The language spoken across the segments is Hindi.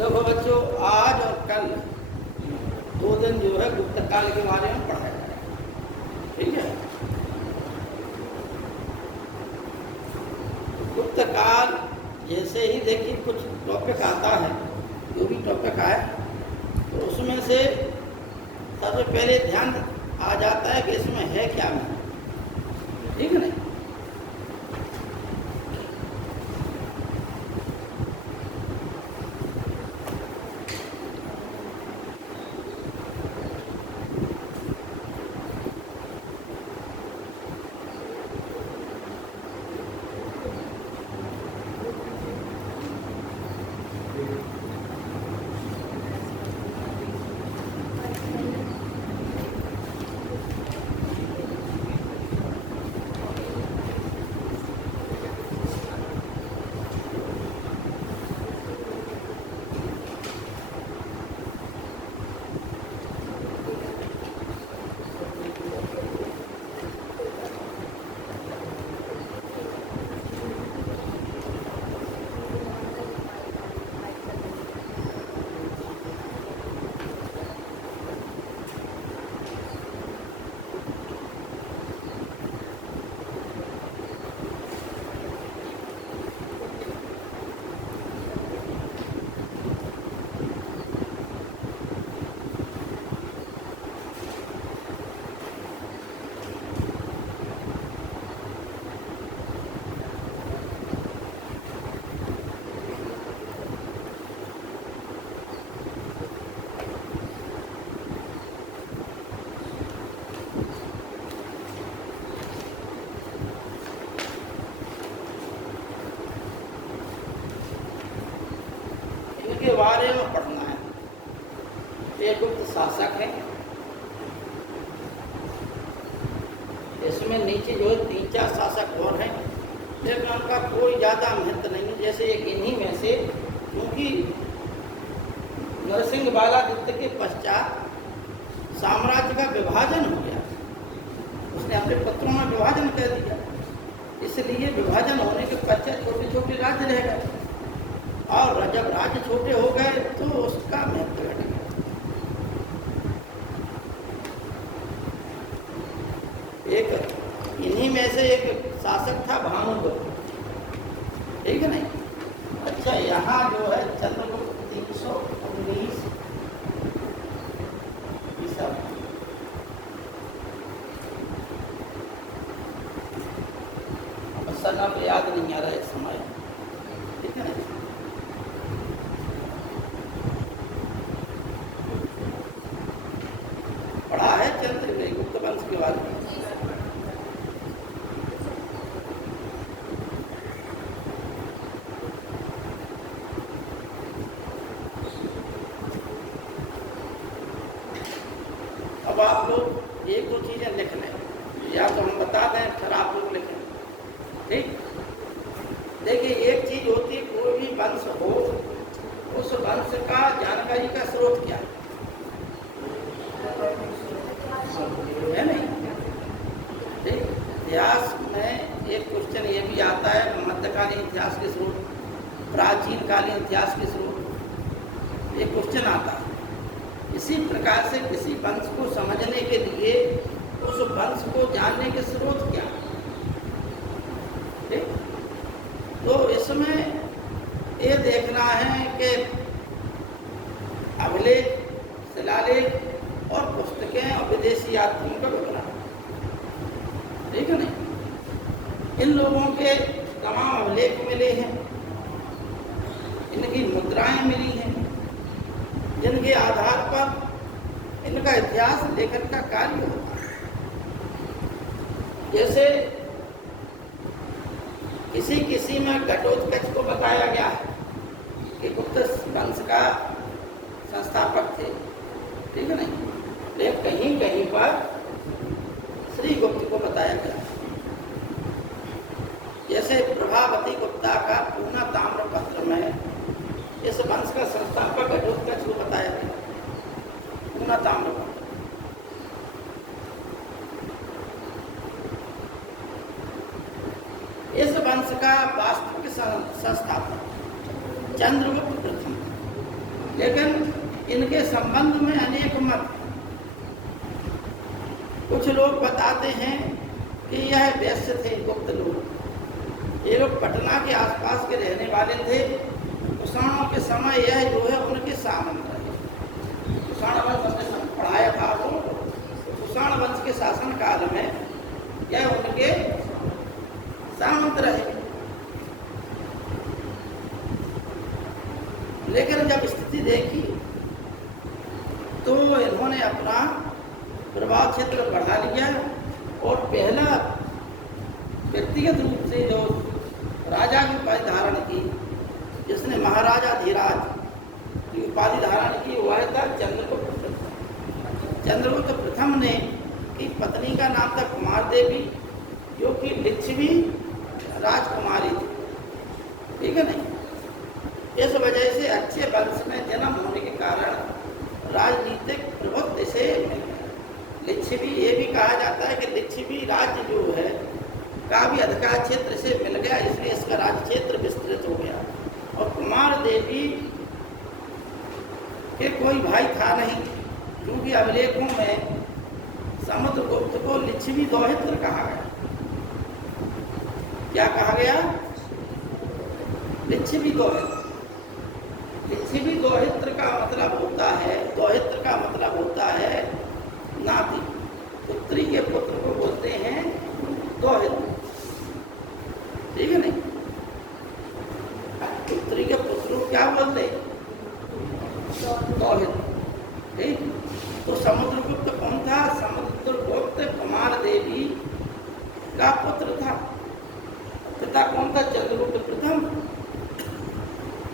देखो बच्चों, आज और कल 2 दिन जो है गुप्त काल के बारे में पढ़ाया जाएगा। ठीक है। गुप्त काल जैसे ही देखिए कुछ टॉपिक आता है, जो भी टॉपिक आए तो उसमें से सबसे पहले ध्यान आ जाता है कि इसमें है क्या नहीं। ठीक है नहीं। के बारे में पढ़ना है। ये गुप्त शासक है। इसमें नीचे जो है 3-4 शासक और हैं, लेकिन उनका कोई ज़्यादा महत्व नहीं है। जैसे एक इन्हीं में से, क्योंकि नरसिंह बालादित्य के पश्चात साम्राज्य का विभाजन हो गया, उसने अपने पत्रों में विभाजन कर दिया, इसलिए विभाजन होने के पश्चात छोटे छोटे राज्य रह गए, और जब राज्य छोटे हो गए तो उसका महत्व घट गया। एक इन्हीं में से एक शासक था भानुगुप्त। ठीक है नहीं। अच्छा, यहाँ जो है चंद्रगुप्त 319 ईसा। सन अब याद नहीं आ रहा है समय। ठीक है ना। पढ़ा है चंद्रगुप्त वंश के बारे में। अब आप लोग 1-2 चीजें लिख लें, या तो हम बता दें फिर आप लोग लिखें। ठीक। देखिए, एक चीज होती है, कोई भी वंश हो, उस वंश का जानकारी का स्रोत क्या है नहीं। ठीक। इतिहास में एक क्वेश्चन ये भी आता है, मध्यकालीन इतिहास के स्रोत, प्राचीन कालीन इतिहास के स्रोत, ये क्वेश्चन आता है। इसी प्रकार से किसी वंश को समझने के लिए उस वंश को जानने के स्रोत क्या है। ठीक। तो इसमें ये देखना है कि अभिलेख, शिलालेख और पुस्तकें और विदेशी यात्रियों का विवरण। ठीक है नहीं। इन लोगों के तमाम अभिलेख मिले हैं, इनकी मुद्राएं मिली हैं, जिनके आधार पर इनका इतिहास लेखन का कार्य होता है। जैसे किसी में घटोत्कच को बताया गया है कि गुप्त वंश का संस्थापक थे। ठीक है नहीं। लेकिन कहीं कहीं पर श्री गुप्त को बताया गया। जैसे प्रभावती गुप्ता का पूना ताम्रपत्र में इस वंश का संस्थापक घटोत्कच को बताया गया, पूना ताम्रपत्र। इस वंश का वास्तविक संस्थापक चंद्रगुप्त प्रथम। लेकिन इनके संबंध में अनेक मत। कुछ लोग बताते हैं कि यह वैश्य थे, गुप्त लोग। ये लोग पटना के आसपास के रहने वाले थे। कुषाणों के समय यह जो है उनके सामंत रहे। कुषाण वंश हमने पढ़ाया था वो, कुषाण वंश के शासन काल में यह उनके सामंत रहे। लेकिन जब स्थिति देखी तो इन्होंने अपना प्रभाव क्षेत्र बढ़ा लिया और पहला व्यक्तिगत रूप से जो राजा की उपाधि धारण की, जिसने महाराजा धीराज की उपाधि धारण की, वह था चंद्रगुप्त। चंद्रगुप्त प्रथम ने की पत्नी का नाम था कुमार देवी, जो कि लिच्छवी राजकुमारी थी। ठीक है नहीं? इस वजह से अच्छे वंश में जन्म होने के कारण राजनीतिक प्रभुत्व से लिच्छवी, ये भी कहा जाता है कि लिच्छवी राज्य जो है का भी अधिकार क्षेत्र से मिल गया, इसलिए इसका राज्य क्षेत्र विस्तृत हो गया। और कुमार देवी के कोई भाई था नहीं, क्योंकि अभिलेखों में समुद्रगुप्त को लिच्छवी दौहित्र कहा गया। क्या कहा गया? लिच्छवी दौहित्र। लिच्छवी दौहित्र का मतलब होता है, दौहित्र का मतलब होता है नाती। पुत्री के पुत्र को बोलते हैं दौहित्र। ठीक है नहीं? पुत्री के पुत्र को क्या बोलते हैं? दौहित्र। ठीक? तो समुद्रगुप्त कौन था? समुद्रगुप्त कुमार देवी का पुत्र था। पिता कौन था? चंद्रगुप्त प्रथम।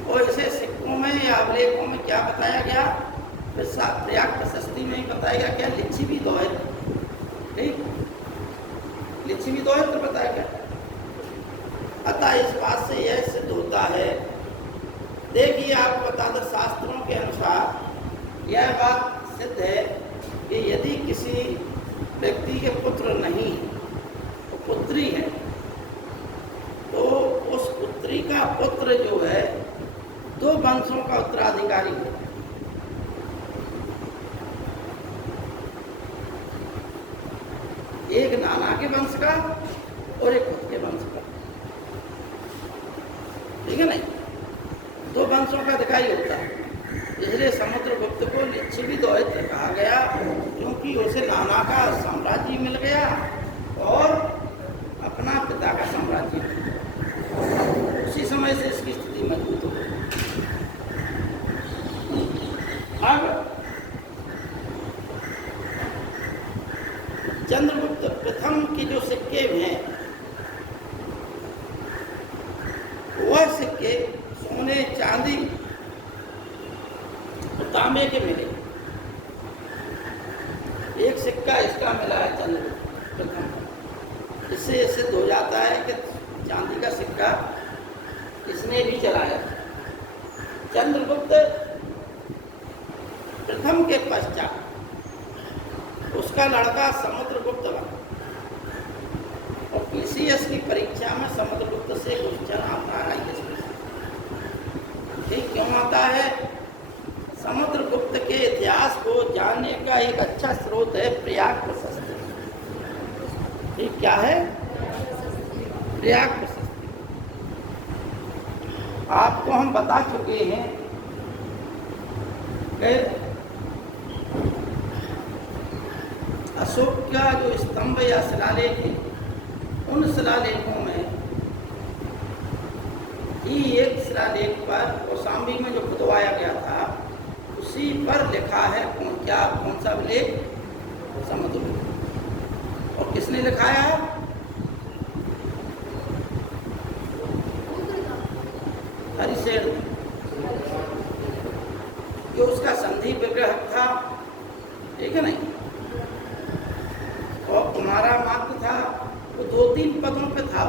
और इसे सिक्कों में या अभिलेखों में क्या बताया गया? प्रयाग प्रशस्ति में ही बताया गया क्या? लिच्छवी दौहित्र। ठीक? लिच्छवी दौहित्र बताया गया। अतः इस बात से यह सिद्ध होता है, देखिए आपको बता दें, शास्त्रों के अनुसार यह बात सिद्ध है कि यदि किसी व्यक्ति के पुत्र नहीं, तो पुत्री है, तो उस पुत्री का पुत्र जो है दो वंशों का उत्तराधिकारी है। एक नाना के वंश का और एक खुद के वंश का। ठीक है नहीं? दो वंशों का अधिकारी होता है। इसलिए समुद्रगुप्त को लिच्छवी दौहित्र कहा गया, क्योंकि उसे नाना का साम्राज्य मिल गया और अपना पिता का साम्राज्य मिल गया। उसी समय से इसकी स्थिति मजबूत हो गई। अब चंद्रगुप्त प्रथम की जो सिक्के हैं, वह सिक्के सोने, चांदी, तांबे के मिले। एक सिक्का इसका मिला है चंद्रगुप्त प्रथम। इससे सिद्ध हो जाता है कि चांदी का सिक्का इसने भी चलाया। चंद्रगुप्त प्रथम के पश्चात उसका लड़का समुद्रगुप्त बना। और पीसीएस की परीक्षा में समुद्रगुप्त से क्वेश्चन आता है। ठीक क्यों आता है? समुद्रगुप्त के इतिहास को जानने का एक अच्छा स्रोत है प्रयाग प्रशस्ति। ठीक क्या है? प्रयाग प्रशस्ति। आपको हम बता चुके हैं कि अशोक का जो स्तंभ या शिलालेख है, उन शिलालेखों में ही एक शिलालेख पर कौशाम्बी में जो खुदवाया गया था, उसी पर लिखा है कौन सा अभिलेख? समुद्रगुप्त। और किसने लिखाया? हरिसेन। जो उसका संधि विग्रह था। ठीक है नहीं? और कुमारा मात्र था। वो 2-3 पदों पे था।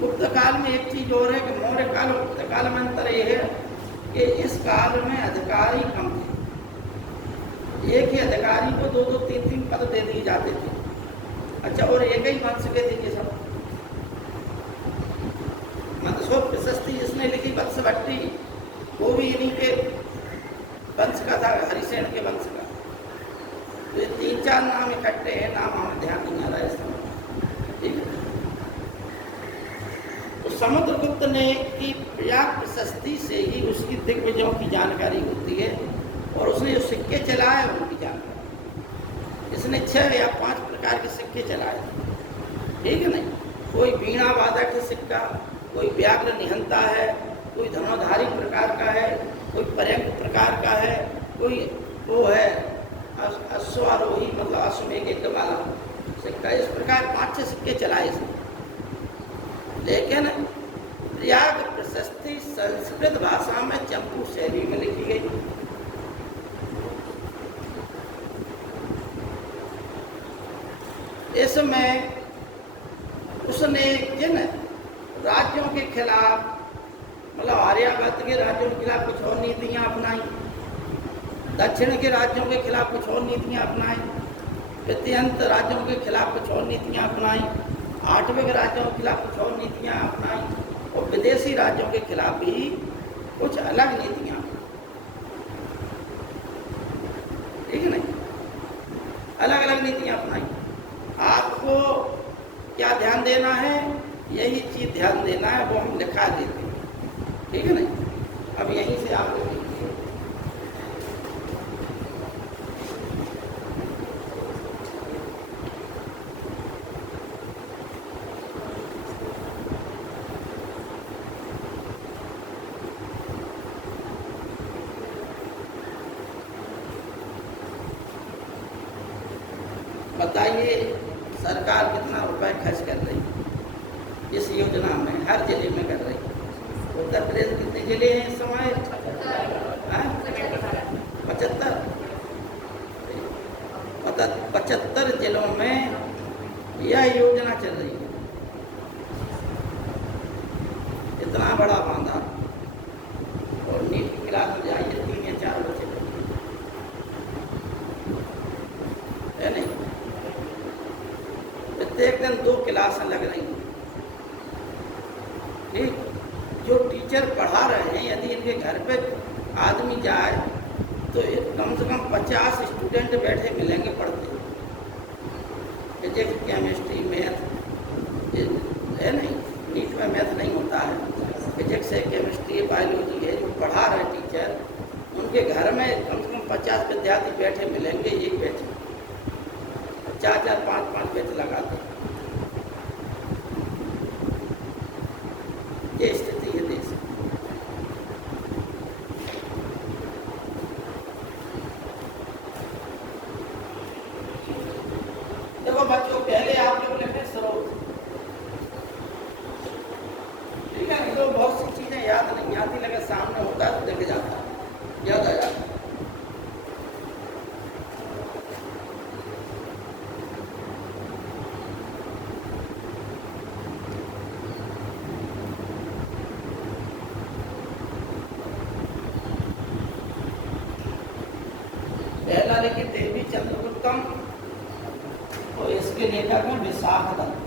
गुप्त काल में एक चीज और है कि मौर्य काल और गुप्त काल में अंतर ये है कि इस काल में अधिकारी कम थे। एक ही अधिकारी को 2-2, 3-3 पद दे दिए जाते थे। अच्छा, और एक ही वंश के थे ये सब। मत्स्योत प्रशस्ति जिसने लिखी वत्स भट्टी, वो भी इन्हीं के वंश का था, हरिसेन के वंश का। तो ये 3-4 नाम इकट्ठे हैं, नाम हमें ध्यान नहीं आ रहा है इस समय, ठीक है। तो समुद्रगुप्त ने की प्रयाग प्रशस्ति से ही उसकी दिग्विजयों की जानकारी होती है, और उसने जो सिक्के चलाए उनकी जानकारी। इसने 6 या 5 प्रकार के सिक्के चलाए, ठीक है नहीं। कोई वीणा वादक है सिक्का, कोई व्याघ्र निहंता है, कोई धनुधारी प्रकार का है, कोई पर्यंक प्रकार का है, कोई वो है अश्वारोही मतलब अश्वमेघ यज्ञ वाला सिक्का। इस प्रकार 5-6 सिक्के चलाए इसने। लेकिन प्रयाग प्रशस्ति संस्कृत भाषा में चंपू शैली में लिखी गई। इसमें उसने जिन राज्यों के खिलाफ मतलब आर्यावर्त के राज्यों के खिलाफ कुछ और नीतियां अपनाई, दक्षिण के राज्यों के खिलाफ कुछ और नीतियां अपनाई, प्रत्यंत राज्यों के खिलाफ कुछ और नीतियां अपनाई, आठवें राज्यों के खिलाफ कुछ और नीतियां अपनाई, और विदेशी राज्यों के खिलाफ भी कुछ अलग नीतियां, ठीक है नहीं, अलग अलग नीतियां अपनाई। आपको क्या ध्यान देना है, यही चीज ध्यान देना है, वो हम लिखा देते हैं, ठीक है नहीं। अब यहीं से आप लोग बताइए सरकार कितना रुपए खर्च कर रही है इस योजना में, हर जिले में कर रही है। उत्तर प्रदेश कितने जिले हैं इस समय? 75। 75 जिलों में यह योजना चल रही है। इतना बड़ा बांधा, और नीट की क्लास में जाइए 3 या 4 बच्चे है नहीं, प्रत्येक दिन 2 क्लासें लग रही हैं, ठीक। जो टीचर पढ़ा रहे हैं, यदि इनके घर पे आदमी जाए तो कम से कम 50 स्टूडेंट बैठे मिलेंगे पढ़ते, फिजिक्स केमिस्ट्री मैथ है नहीं, नीट में मैथ नहीं होता है, फिजिक्स है केमिस्ट्री बायोलॉजी है, जो पढ़ा रहे टीचर उनके घर में कम से कम 50 विद्यार्थी बैठे मिलेंगे, एक बैच में 4-4, 5-5 बैच लगाते। ये स्थिति है देश। देखो बच्चों, पहले आप लोग लिखे स्रोत, ठीक है। तो बहुत सी चीजें याद नहीं आती, लेकिन सामने होता है तो देख जाता है, याद आ जाता है। पहला लेकिन देवी चंद्रगुप्तम, तो इसके लेखक हैं विशाखदत्त।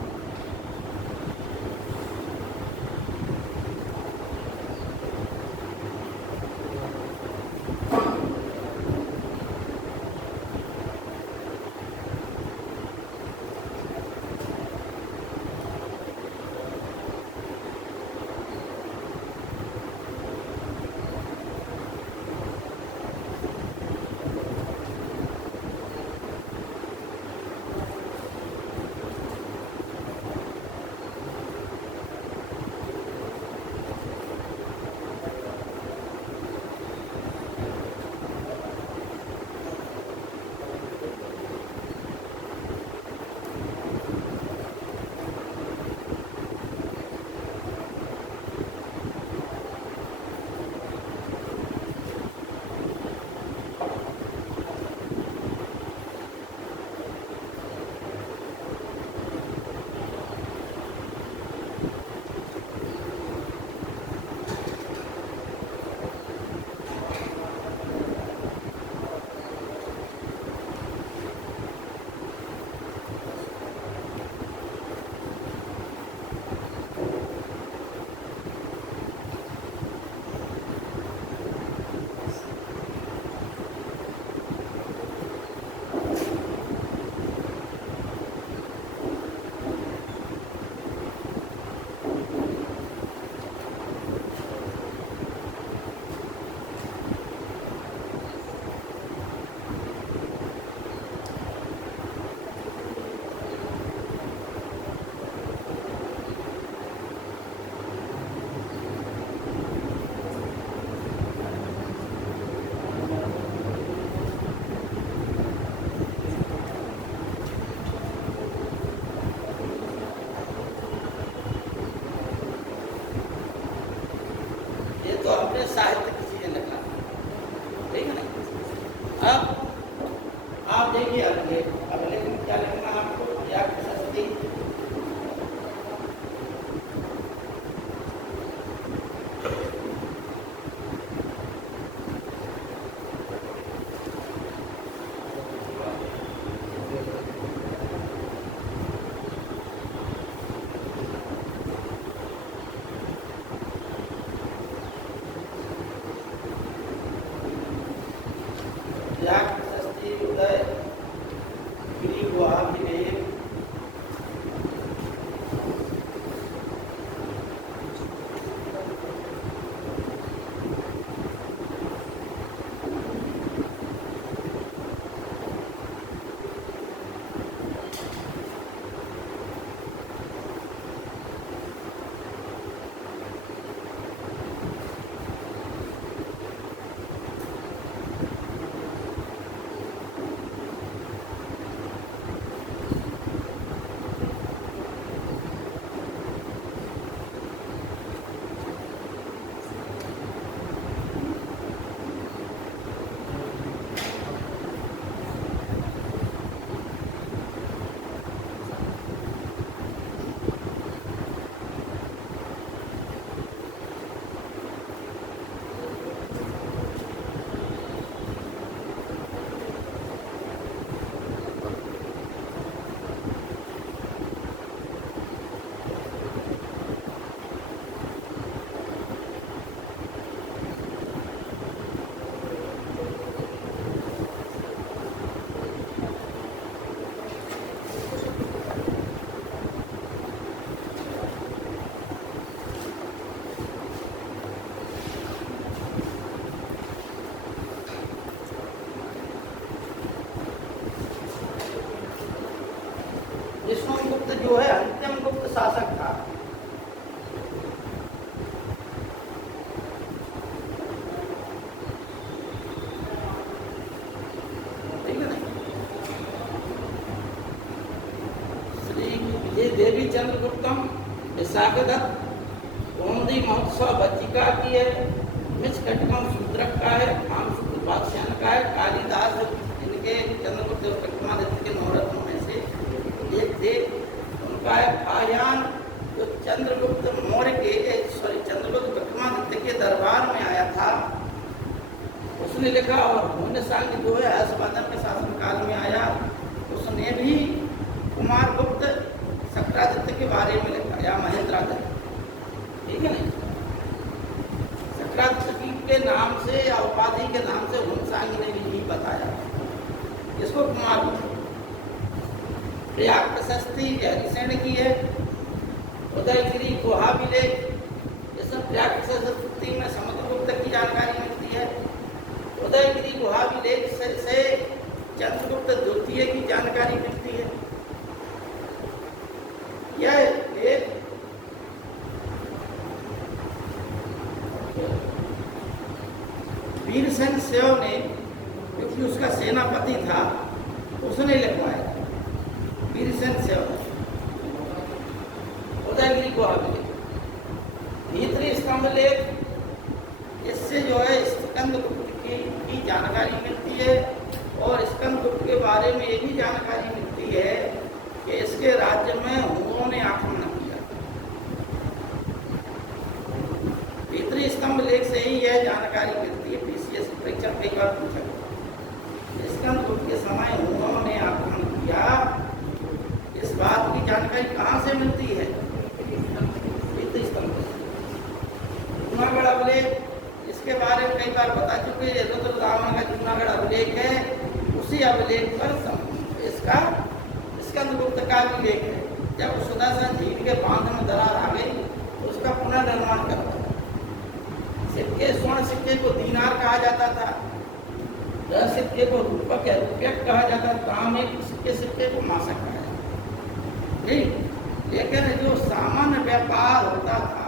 तो अपने साहित्य की चीजें लिखा, ठीक है ना। अब आप देखिए अगले दिन क्या लिखना है आपको, या प्रशस्ति। उदय गिरी गुहा विवेक, विष्णुगुप्त जो है अंतिम गुप्त शासक था। ठीक है ना। श्री ये देवी चंद्रगुप्तम विशाखदत्त कौमुदी महोत्सव बच्चिका की है, मिच कटकम शूद्रक का है, आमशुक्ल बादशाह का है, कालिदास इनके चंद्रगुप्त विक्रमादित्य के नवरत्नों में से एक थे। उनका है आयान जो चंद्रगुप्त मौर्य के चंद्रगुप्त विक्रमादित्य के दरबार में आया था, उसने लिखा। और होन्सांग जो है हर्षवर्धन के शासनकाल में आया, उसने भी कुमारगुप्त शक्रादित्य के बारे में लिखा, या महेंद्रादित्य, ठीक है ना। शक्रादित्य के नाम से या उपाधि के नाम से होन्सांग ने भी यही बताया, इसको कुमारगुप्त। प्रयाग प्रशस्ति हरिसेन की है, उदयगिरी गुहा विलेख, ये सब प्रयाग प्रशस्ति में समुद्रगुप्त की जानकारी मिलती है। उदयगिरी गुहा विलेख से चंद्रगुप्त द्वितीय की जानकारी मिलती है। यह एक वीरसेन सेव ने, क्योंकि उसका सेनापति था, उसने लिखवाया वीरसेन सेव उदयगिरी गुहा विलेख। भीतरी स्तंभ लेख, इससे जो है स्कंदगुप्त की जानकारी मिलती है। और स्कंदगुप्त के बारे में ये भी जानकारी मिलती है कि इसके राज्य में हुओं ने आक्रमण किया। भीतरी स्तंभ लेख से ही यह जानकारी मिलती है। पीसीएस परीक्षा कई बार पूछा गया, स्कंदगुप्त के समय हुओं ने आक्रमण किया। इस बात की जानकारी कहाँ से मिलती है? भीतरी स्तंभ। जूनागढ़ अभिलेख, इसके बारे में कई बार बता चुके हैं। रुद्रदामन का जूनागढ़ अभिलेख है, उसी अभिलेख पर इसका स्कंदगुप्त का भी लेख है। जब सुदर्शन झील के बांध में दरार आ गई तो उसका पुनर्निर्माण करता। सिक्के, स्वर्ण सिक्के को दीनार कहा जाता था, 10 सिक्के को रूपक या रुपयक कहा जाता था, काम एक सिक्के को मासक कहा जाता। ठीक, लेकिन जो सामान्य व्यापार होता था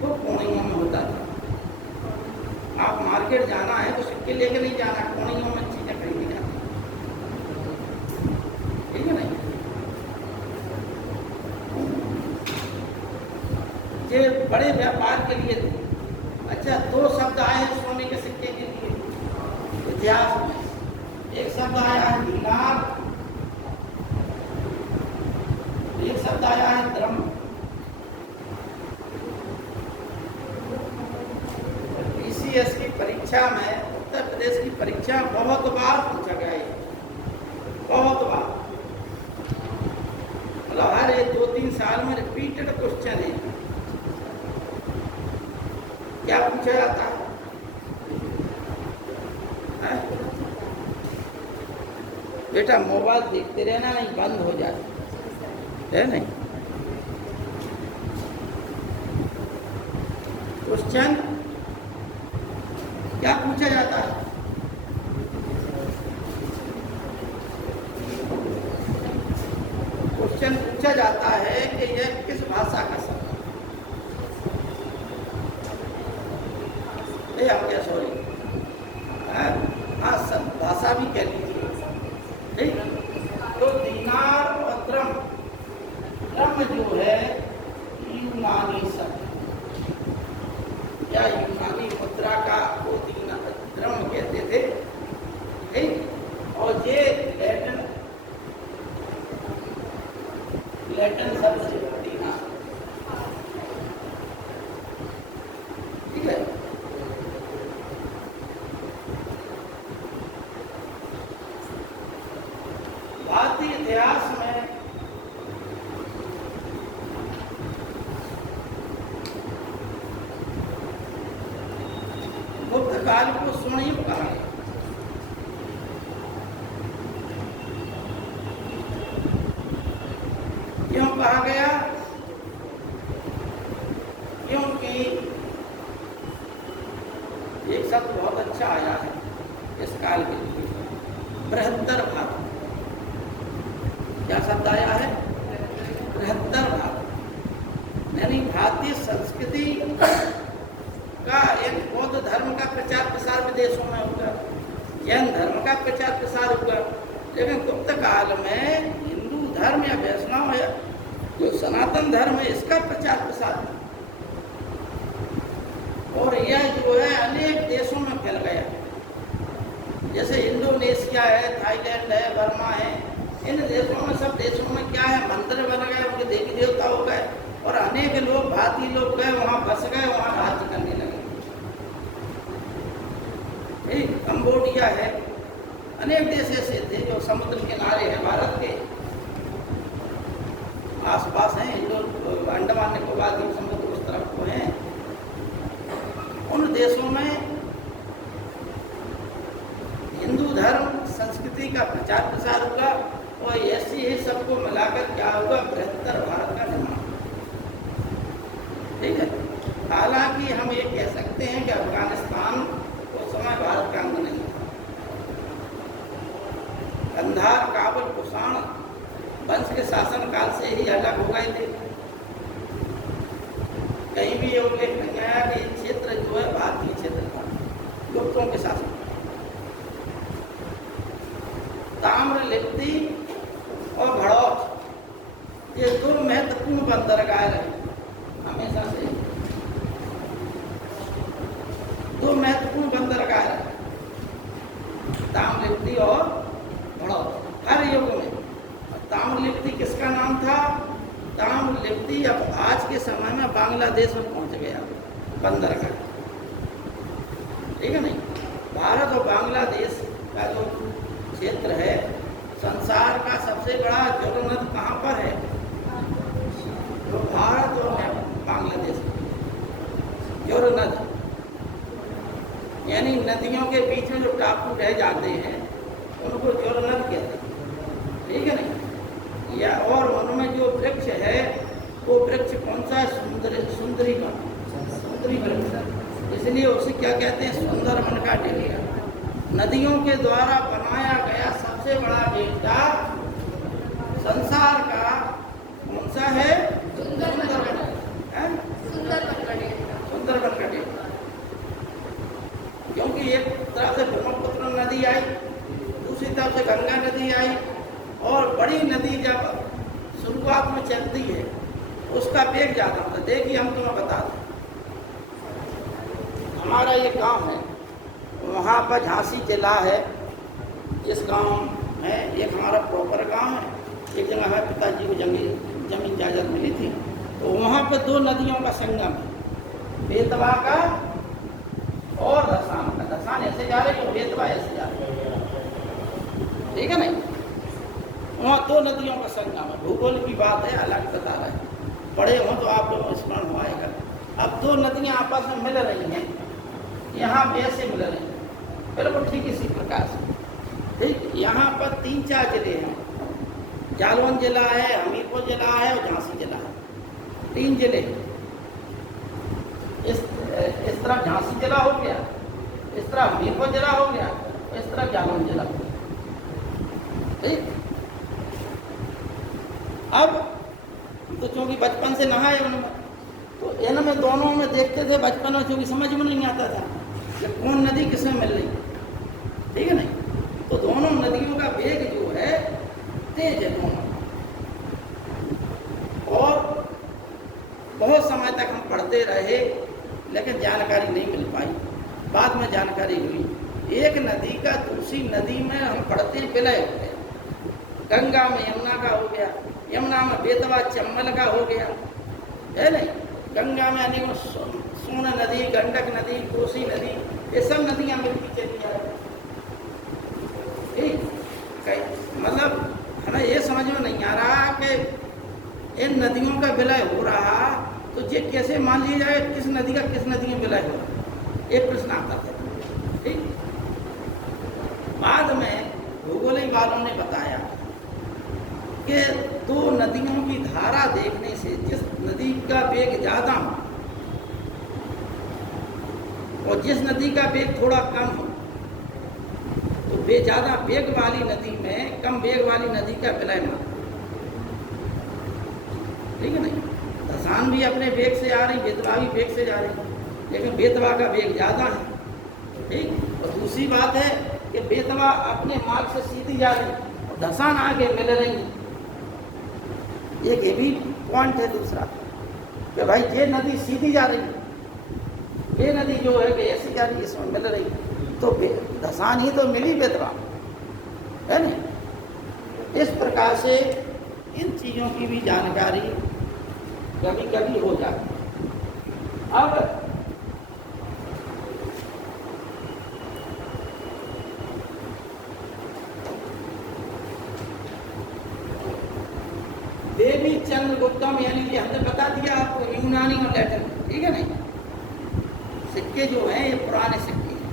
वो कोणियों में होता था। आप मार्केट जाना है तो सिक्के लेके नहीं जाना, कोणियों में चीजें खरीदी जाती, ठीक है नहीं। ये बड़े व्यापार के लिए थे। अच्छा, 2 ICS की परीक्षा में, उत्तर प्रदेश की परीक्षा बहुत बार पूछा गया है, बहुत बार, मतलब हर 2-3 साल में रिपीटेड क्वेश्चन है। क्या पूछा जाता है? बेटा मोबाइल देखते रहना, नहीं बंद हो जाए, है नहीं? क्वेश्चन क्या पूछा जाता है? क्वेश्चन पूछा जाता है कि यह किस भाषा का शब्द है? आप क्या, सॉरी, हाँ सब भाषा भी कह लीजिए, ठीक। तो दीनार और द्रम जो है यूनानी शब्द, या यूनानी मुद्रा का वो द्रम कहते थे, ठीक। और ये लैटिन शब्द से दीनार, ठीक है। भारतीय इतिहास में गुप्त काल को स्वर्णयुग कहा गया। क्यों कहा गया? क्योंकि एक शब्द बहुत अच्छा आया है इस काल के लिए, बृहत्तर भारत। क्या शब्द आया है? बृहत्तर भारत, यानी भारतीय संस्कृति का, एक बौद्ध धर्म का प्रचार प्रसार विदेशों में होगा, जैन धर्म का प्रचार प्रसार होगा, लेकिन गुप्त काल में हिंदू धर्म या वैष्णव या जो सनातन धर्म है इसका प्रचार प्रसार, और यह जो है अनेक देशों में फैल गया। जैसे इंडोनेशिया है, थाईलैंड है, बर्मा है, इन देशों में, सब देशों में क्या है, मंदिर बन गए, उनके देवी देवता हो गए, और अनेक लोग, भारतीय लोग गए वहाँ, बस गए, वहाँ राज्य करने लगे। कंबोडिया है, अनेक देश ऐसे थे जो समुद्र किनारे हैं, भारत के आसपास हैं, अंडमान निकोबार द्वीप समुद्र उस तरफ को हैं। उन देशों में हिंदू धर्म संस्कृति का प्रचार प्रसार होगा, और ऐसे ही सबको मिलाकर क्या होगा, बृहत्तर भारत का निर्माण, ठीक है। हालांकि हम ये कह सकते हैं कि अफगानिस्तान उस समय भारत का अंग नहीं था। कंधार, काबुल, कुषाण वंश के शासन काल से ही अलग हो गए थे। कहीं भी ये उल्लेख नहीं आया कि क्षेत्र जो है भारतीय क्षेत्र था, गुप्तों के शासन। ताम्रलिप्ति और भड़ौत ये दो महत्वपूर्ण बंदरगाह रहे हमेशा से, दो महत्वपूर्ण बंदरगाह रहे, ताम्रलिप्ति और भड़ौत, हर युग में। ताम्रलिप्ति किसका नाम था? ताम्रलिप्ति अब आज के समय में बांग्लादेश में पहुंच गया बंदरगाह, ठीक है नहीं। भारत और बांग्लादेश का जो क्षेत्र है, संसार का सबसे बड़ा जलनद कहाँ पर है? तो भारत और बांग्लादेश, जलनद, यानी नदियों के बीच में जो टापू रह जाते हैं उनको जलनद कहते हैं, ठीक है नहीं। या और उनमें जो वृक्ष है वो वृक्ष कौन सा है? सुंदरी वृक्ष, इसलिए उसे क्या कहते हैं? सुंदरवन का डेल्टा। नदियों के द्वारा बनाया गया सबसे बड़ा डेल्टा संसार का कौन सा है? सुंदरवन का डेल्टा। क्योंकि एक तरफ से ब्रह्मपुत्र नदी आई, दूसरी तरफ से गंगा नदी आई, और बड़ी नदी जब शुरुआत में चलती है उसका वेग ज़्यादा होता है। देखिए हम तुम्हें बता दें, हमारा ये गांव है, वहाँ पर झांसी जिला है, जिस गांव में एक हमारा प्रॉपर गांव है, एक जगह हमारे पिताजी को जमीन इजाज़त मिली थी, तो वहाँ पर दो नदियों का संगम है, बेतवा का और ऐसे जा रही और बेतवा ऐसे जा रही, ठीक है नहीं। वहाँ दो नदियों का संगम है, भूगोल की बात है, अलग बता रहे हैं, पढ़े हो तो आप लोगों को स्मरण हो आएगा। अब दो नदियाँ आपस में मिल रही हैं, यहाँ भी ऐसे मिल रही हैं, बिल्कुल ठीक इसी प्रकार से, ठीक। यहाँ पर 3-4 जिले हैं, जालौन जिला है, हमीरपुर जिला है और झांसी जिला है, 3 जिले। इस तरफ झांसी जिला हो गया, इस तरफ हमीरपुर जिला हो गया, इस तरफ जालौन जिला हो गया, ठीक। अब तो चूंकि बचपन से नहाए उनमें, तो इनमें दोनों में देखते थे बचपन में, चूंकि समझ में नहीं आता था कि कौन नदी किसमें मिल रही, ठीक है नहीं। तो दोनों नदियों का वेग जो है तेज है दोनों, और बहुत समय तक हम पढ़ते रहे लेकिन जानकारी नहीं मिल पाई। बाद में जानकारी हुई, एक नदी का दूसरी नदी में हम पढ़ते विलय हो गया। गंगा में यमुना का हो गया, यमुना में बेतवा चंबल का हो गया, है नहीं। गंगा में अनेकों सोन नदी, गंडक नदी, कोसी नदी, ये सब नदियाँ मिलती चली जा रही, ठीक। मतलब है ना, ये समझ में नहीं आ रहा कि इन नदियों का विलय हो रहा, तो ये कैसे मान लिया जाए किस नदी का किस नदी में विलय हो रहा, एक प्रश्न आता था, ठीक। बाद में भूगोलिक वालों ने बताया कि दो नदियों की धारा देखने से जिस नदी का वेग ज़्यादा हो और जिस नदी का वेग थोड़ा कम हो, तो वे ज़्यादा वेग वाली नदी में कम वेग वाली नदी का विलय माना, ठीक है नहीं। धसान भी अपने वेग से आ रही, बेतवा भी वेग से जा रही, लेकिन बेतवा का वेग ज़्यादा है, ठीक। और दूसरी बात है कि बेतवा अपने मार्ग से सीधी जा रही और धसान आगे मिल रही। एक ये भी पॉइंट है दूसरा कि भाई ये नदी सीधी जा रही, ये नदी जो है वे ऐसी जा रही, इसमें मिल रही, तो धसान ही तो मिली बेतवा, है नहीं। इस प्रकार से इन चीज़ों की भी जानकारी कभी कभी हो जाती है। अब देवी चंद्रगुप्तम, यानी कि हमने बता दिया आपको यूनानी और लैटिन, ठीक है नहीं। सिक्के जो हैं ये पुराने सिक्के हैं,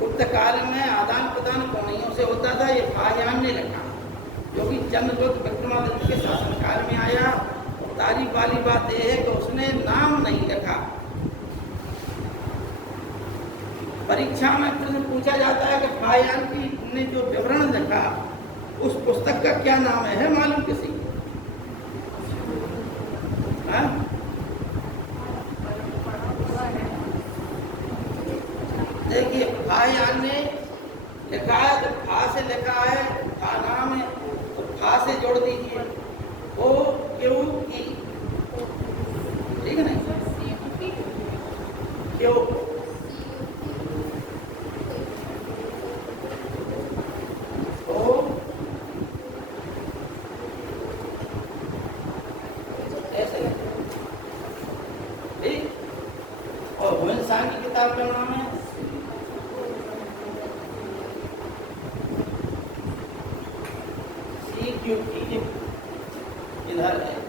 गुप्त काल में आदान प्रदान कोणियों से होता था। ये फाहियान ने लिखा, जो कि चंद्रगुप्त विक्रमादित्य के शासनकाल में आया। और तारीफ वाली बात यह है कि उसने नाम नहीं लिखा। परीक्षा में प्रश्न पूछा जाता है कि फाहियान की ने जो विवरण लिखा उस पुस्तक का क्या नाम है मालूम किसी? देखिए, फाहियान ने लिखा है तो फा से लिखा है, फा नाम है तो फा से जोड़ दीजिए, ओ क्यू ई, ठीक है नहीं, क्यों की किताब का नाम है CQT, इधर है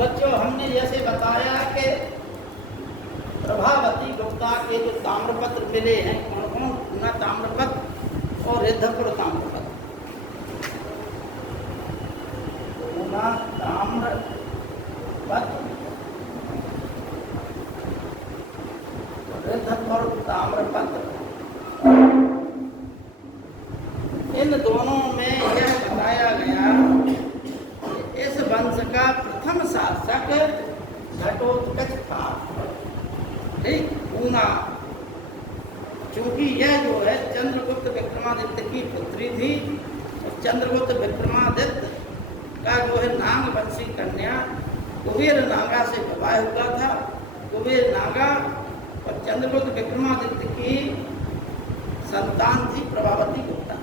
बच्चों। हमने जैसे बताया कि प्रभावती गुप्ता के जो ताम्रपत्र मिले हैं, कौन कौन? पूना ताम्रपत्र और रिद्धपुर ताम्रपत्र। पूना ताम्रपत्र, रिद्धपुर ताम्रपत्र, इन दोनों में यह बताया गया इस वंश का प्रथम शासक घटोत्कच था, ठीक। पूना चूंकि यह जो है चंद्रगुप्त विक्रमादित्य की पुत्री थी और चंद्रगुप्त विक्रमादित्य का जो है नाग वंशी कन्या कुबेर नागा से विवाह हुआ था। कुबेर नागा और चंद्रगुप्त विक्रमादित्य की संतान थी प्रभावती गुप्ता,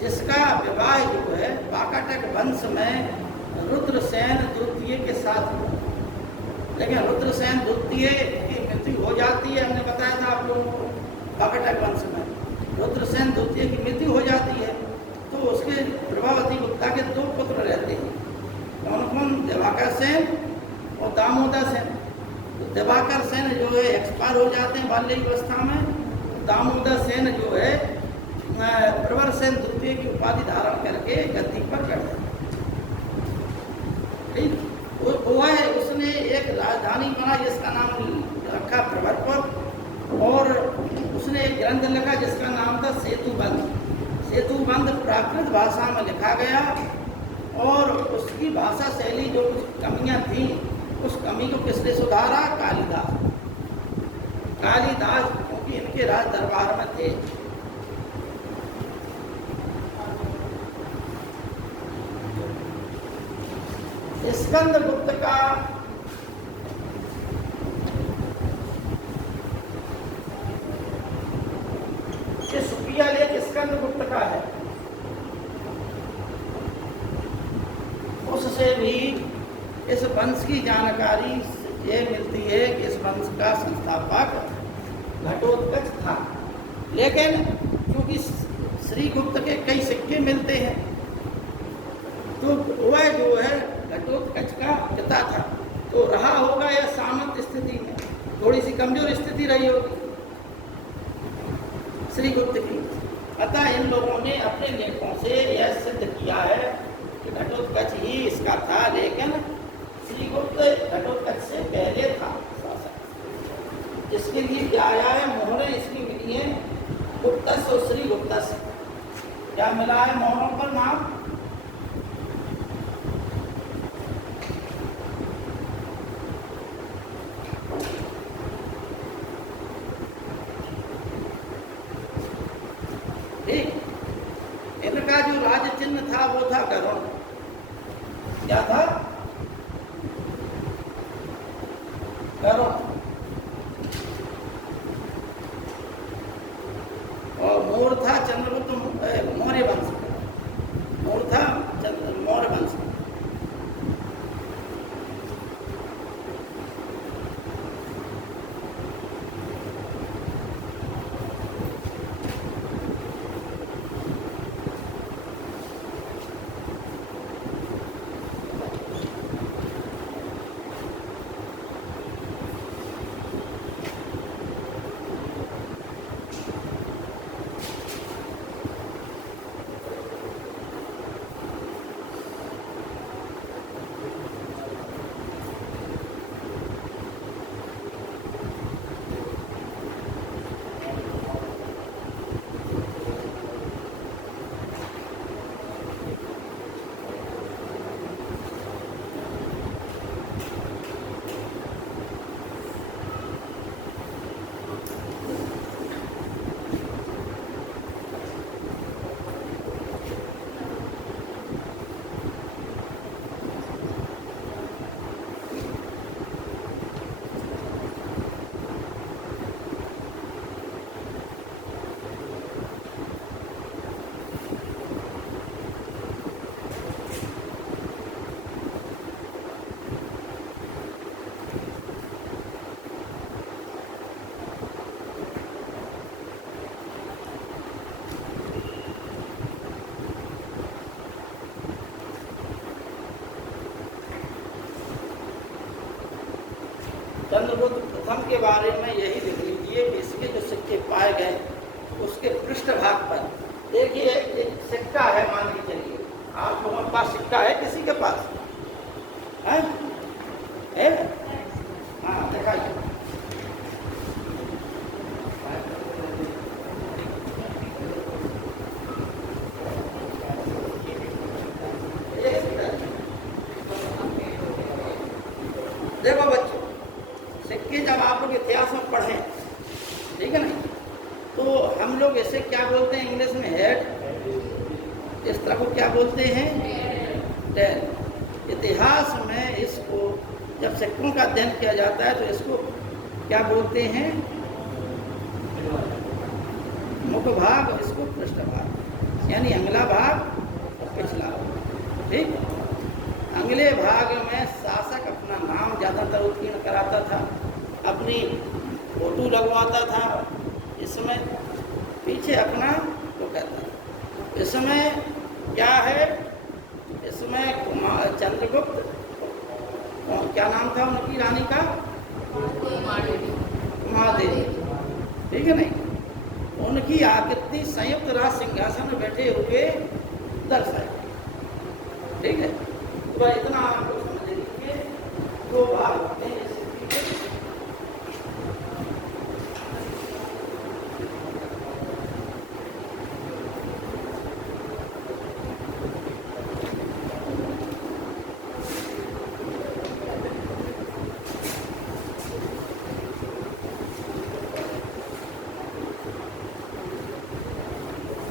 जिसका विवाह जो है वाकाटक वंश में रुद्रसेन द्वितीय के साथ हुआ। लेकिन रुद्रसेन द्वितीय की मृत्यु हो जाती है, हमने बताया था आप लोगों को, वाकाटक वंश में रुद्रसेन द्वितीय की मृत्यु हो जाती है। तो उसके प्रभावती गुप्ता के 2 पुत्र रहते हैं, कौन कौन? दिवाकर सेन और दामोदर सेन। तो दिवाकर सेन जो है एक्सपायर हो जाते हैं बाल्य अवस्था में। दामोदर सेन जो है प्रवर सेन द्वितीय की उपाधि धारण करके गद्दी पर बैठ जाते। वो है उसने एक राजधानी बनाई जिसका नाम रखा प्रवरपुर, और उसने एक ग्रंथ लिखा जिसका नाम था सेतुबंध। सेतुबंध प्राकृत भाषा में लिखा गया और उसकी भाषा शैली जो कुछ कमियां थी उस कमी को किसने सुधारा? कालिदास। कालिदास क्योंकि इनके राज दरबार में थे। स्कंदगुप्त का सुफिया लेख स्कंदगुप्त का है, उससे भी इस वंश की जानकारी ये मिलती है कि इस वंश का संस्थापक घटोत्कच था। लेकिन क्योंकि श्रीगुप्त के कई सिक्के मिलते हैं तो वह जो है घटोत्कच का पिता था, तो रहा होगा यह सामंत स्थिति में, थोड़ी सी कमजोर स्थिति रही होगी श्रीगुप्त की। अतः इन लोगों ने अपने लेखों से यह सिद्ध किया है कि घटोत्कच ही इसका था, लेकिन श्रीगुप्त घटोत्कच से पहले था शासक। इसके लिए क्या आया है? मोहरें इसकी मिली है गुप्तस और श्रीगुप्तस। क्या मिला है मोहरों पर नाम? इनका जो राज चिन्ह था वो था गरुड़। क्या था? गरुड़। और मोर था चंद्रगुप्त मौर्य वंश। मोर था मौर्य वंश। चंद्रगुप्त प्रथम के बारे में यही लिख लीजिए कि इसके जो सिक्के पाए गए उसके पृष्ठभाग पर देखिए एक सिक्का है, मान के चलिए आप लोगों के पास सिक्का है, किसी के पास है? हाँ दिखाइए। देखो बच्चों, सिक्के जब आप लोग इतिहास में पढ़ें, ठीक है ना, तो हम लोग इसे क्या बोलते हैं इंग्लिश में? हेड। इस तरह को क्या बोलते हैं? टेल। इतिहास में इसको जब सिक्कों का अध्ययन किया जाता है तो इसको क्या बोलते हैं? मुख्य भाग और इसको पृष्ठ भाग, यानी अगला भाग और पिछला भाग। ठीक। अगले भाग में शासक अपना नाम ज़्यादातर उत्कीर्ण कराता था, अपनी फोटो लगवाता था, इसमें पीछे अपना तो कहता था। इसमें क्या है? इसमें चंद्रगुप्त, क्या नाम था उनकी रानी का? कुमारदेवी। ठीक है नहीं, उनकी आकृति संयुक्त राज सिंहासन में बैठे हुए दर्शाई। ठीक है, तो इतना आपको समझ लीजिए। दो भाग होते हैं।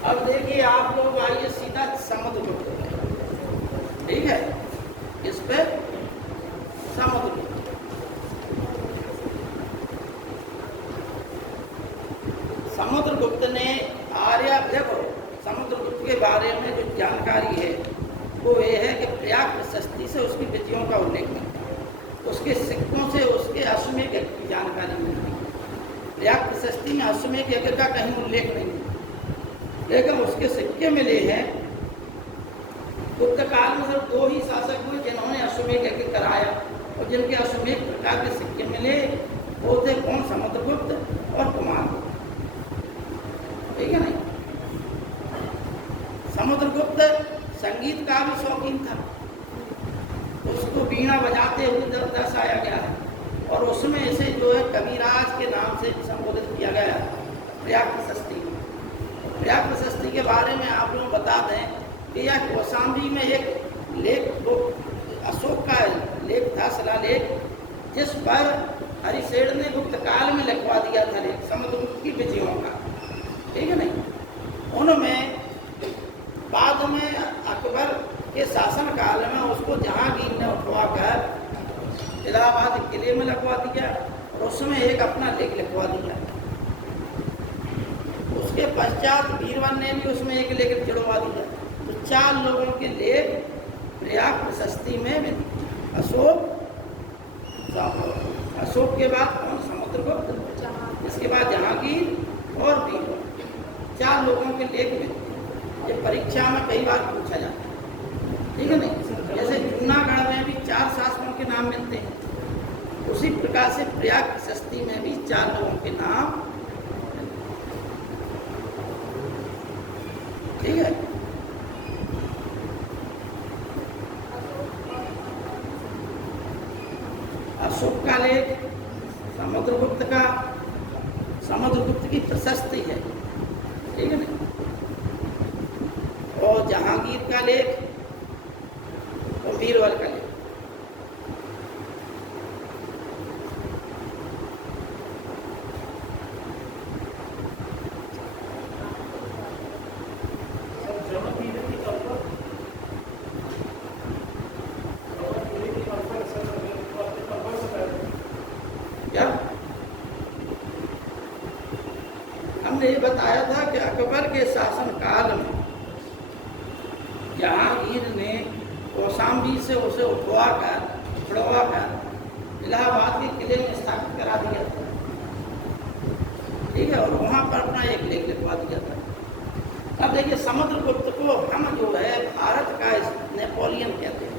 अब देखिए आप लोग आइए सीधा समुद्रगुप्त पे। ठीक है, इस पे समुद्रगुप्त। समुद्रगुप्त ने देखो समुद्रगुप्त के बारे में जो जानकारी है वो ये है कि प्रयाग प्रशस्ति से उसकी विजयों का उल्लेख मिलता है, उसके सिक्कों से उसके अश्वमेध यज्ञ की जानकारी मिलती है। प्रयाग प्रशस्ति में अश्वमेध यज्ञ का कहीं उल्लेख नहीं है, लेकिन उसके सिक्के मिले हैं। गुप्त काल में सिर्फ दो ही शासक हुए जिन्होंने अश्वमेध यज्ञ कराया, और जिनके अश्वमेध प्रकार के सिक्के मिले वो थे कौन? समुद्रगुप्त और कुमारगुप्त। ठीक है नहीं, समुद्रगुप्त संगीत का भी शौकीन था, उसको बीणा बजाते हुए दर्शाया गया है, और उसमें इसे जो है कविराज के नाम से संबोधित किया गया प्रयाग प्रशस्ति। प्रयाग प्रशस्ति के बारे में आप लोग बता दें कि यह कौशाम्बी में एक लेख, वो अशोक का लेख था, शिलालेख, जिस पर हरिशेठ ने गुप्त काल में लिखवा दिया था लेख समुद्रगुप्त की विजयों का। ठीक है नहीं, उनमें बाद में अकबर के शासन काल में उसको जहांगीर ने उठवा कर इलाहाबाद किले में लगवा दिया, और उसमें एक अपना लेख लिखवा दिया। उसके पश्चात बीरबल ने भी उसमें एक लेख जुड़वा दिया। तो 4 लोगों के लेख प्रयाग प्रशस्ति में अशोक के बाद कौन? समुद्रगुप्त, इसके बाद जहांगीर और बीरबल, 4 लोगों के लेख में ये परीक्षा में कई बार पूछा जाता है। ठीक है नहीं, जैसे जूनागढ़ में भी 4 शासकों के नाम मिलते हैं, उसी प्रकार से प्रयाग प्रशस्ति में भी 4 लोगों के नाम। ठीक है, अशोक का लेख, समुद्रगुप्त का, समुद्रगुप्त की प्रशस्ति है। ठीक है ना, और जहांगीर का लेख और बीरबल का लेख। हमने ये बताया था कि अकबर के शासन काल में जहांगीर ने कौशाम्बी से उसे उठवा कर इलाहाबाद के किले में स्थापित करा दिया था। ठीक है, और वहाँ पर अपना एक लेख लिखवा दिया था। अब देखिए समुद्रगुप्त को हम जो है भारत का नेपोलियन कहते हैं।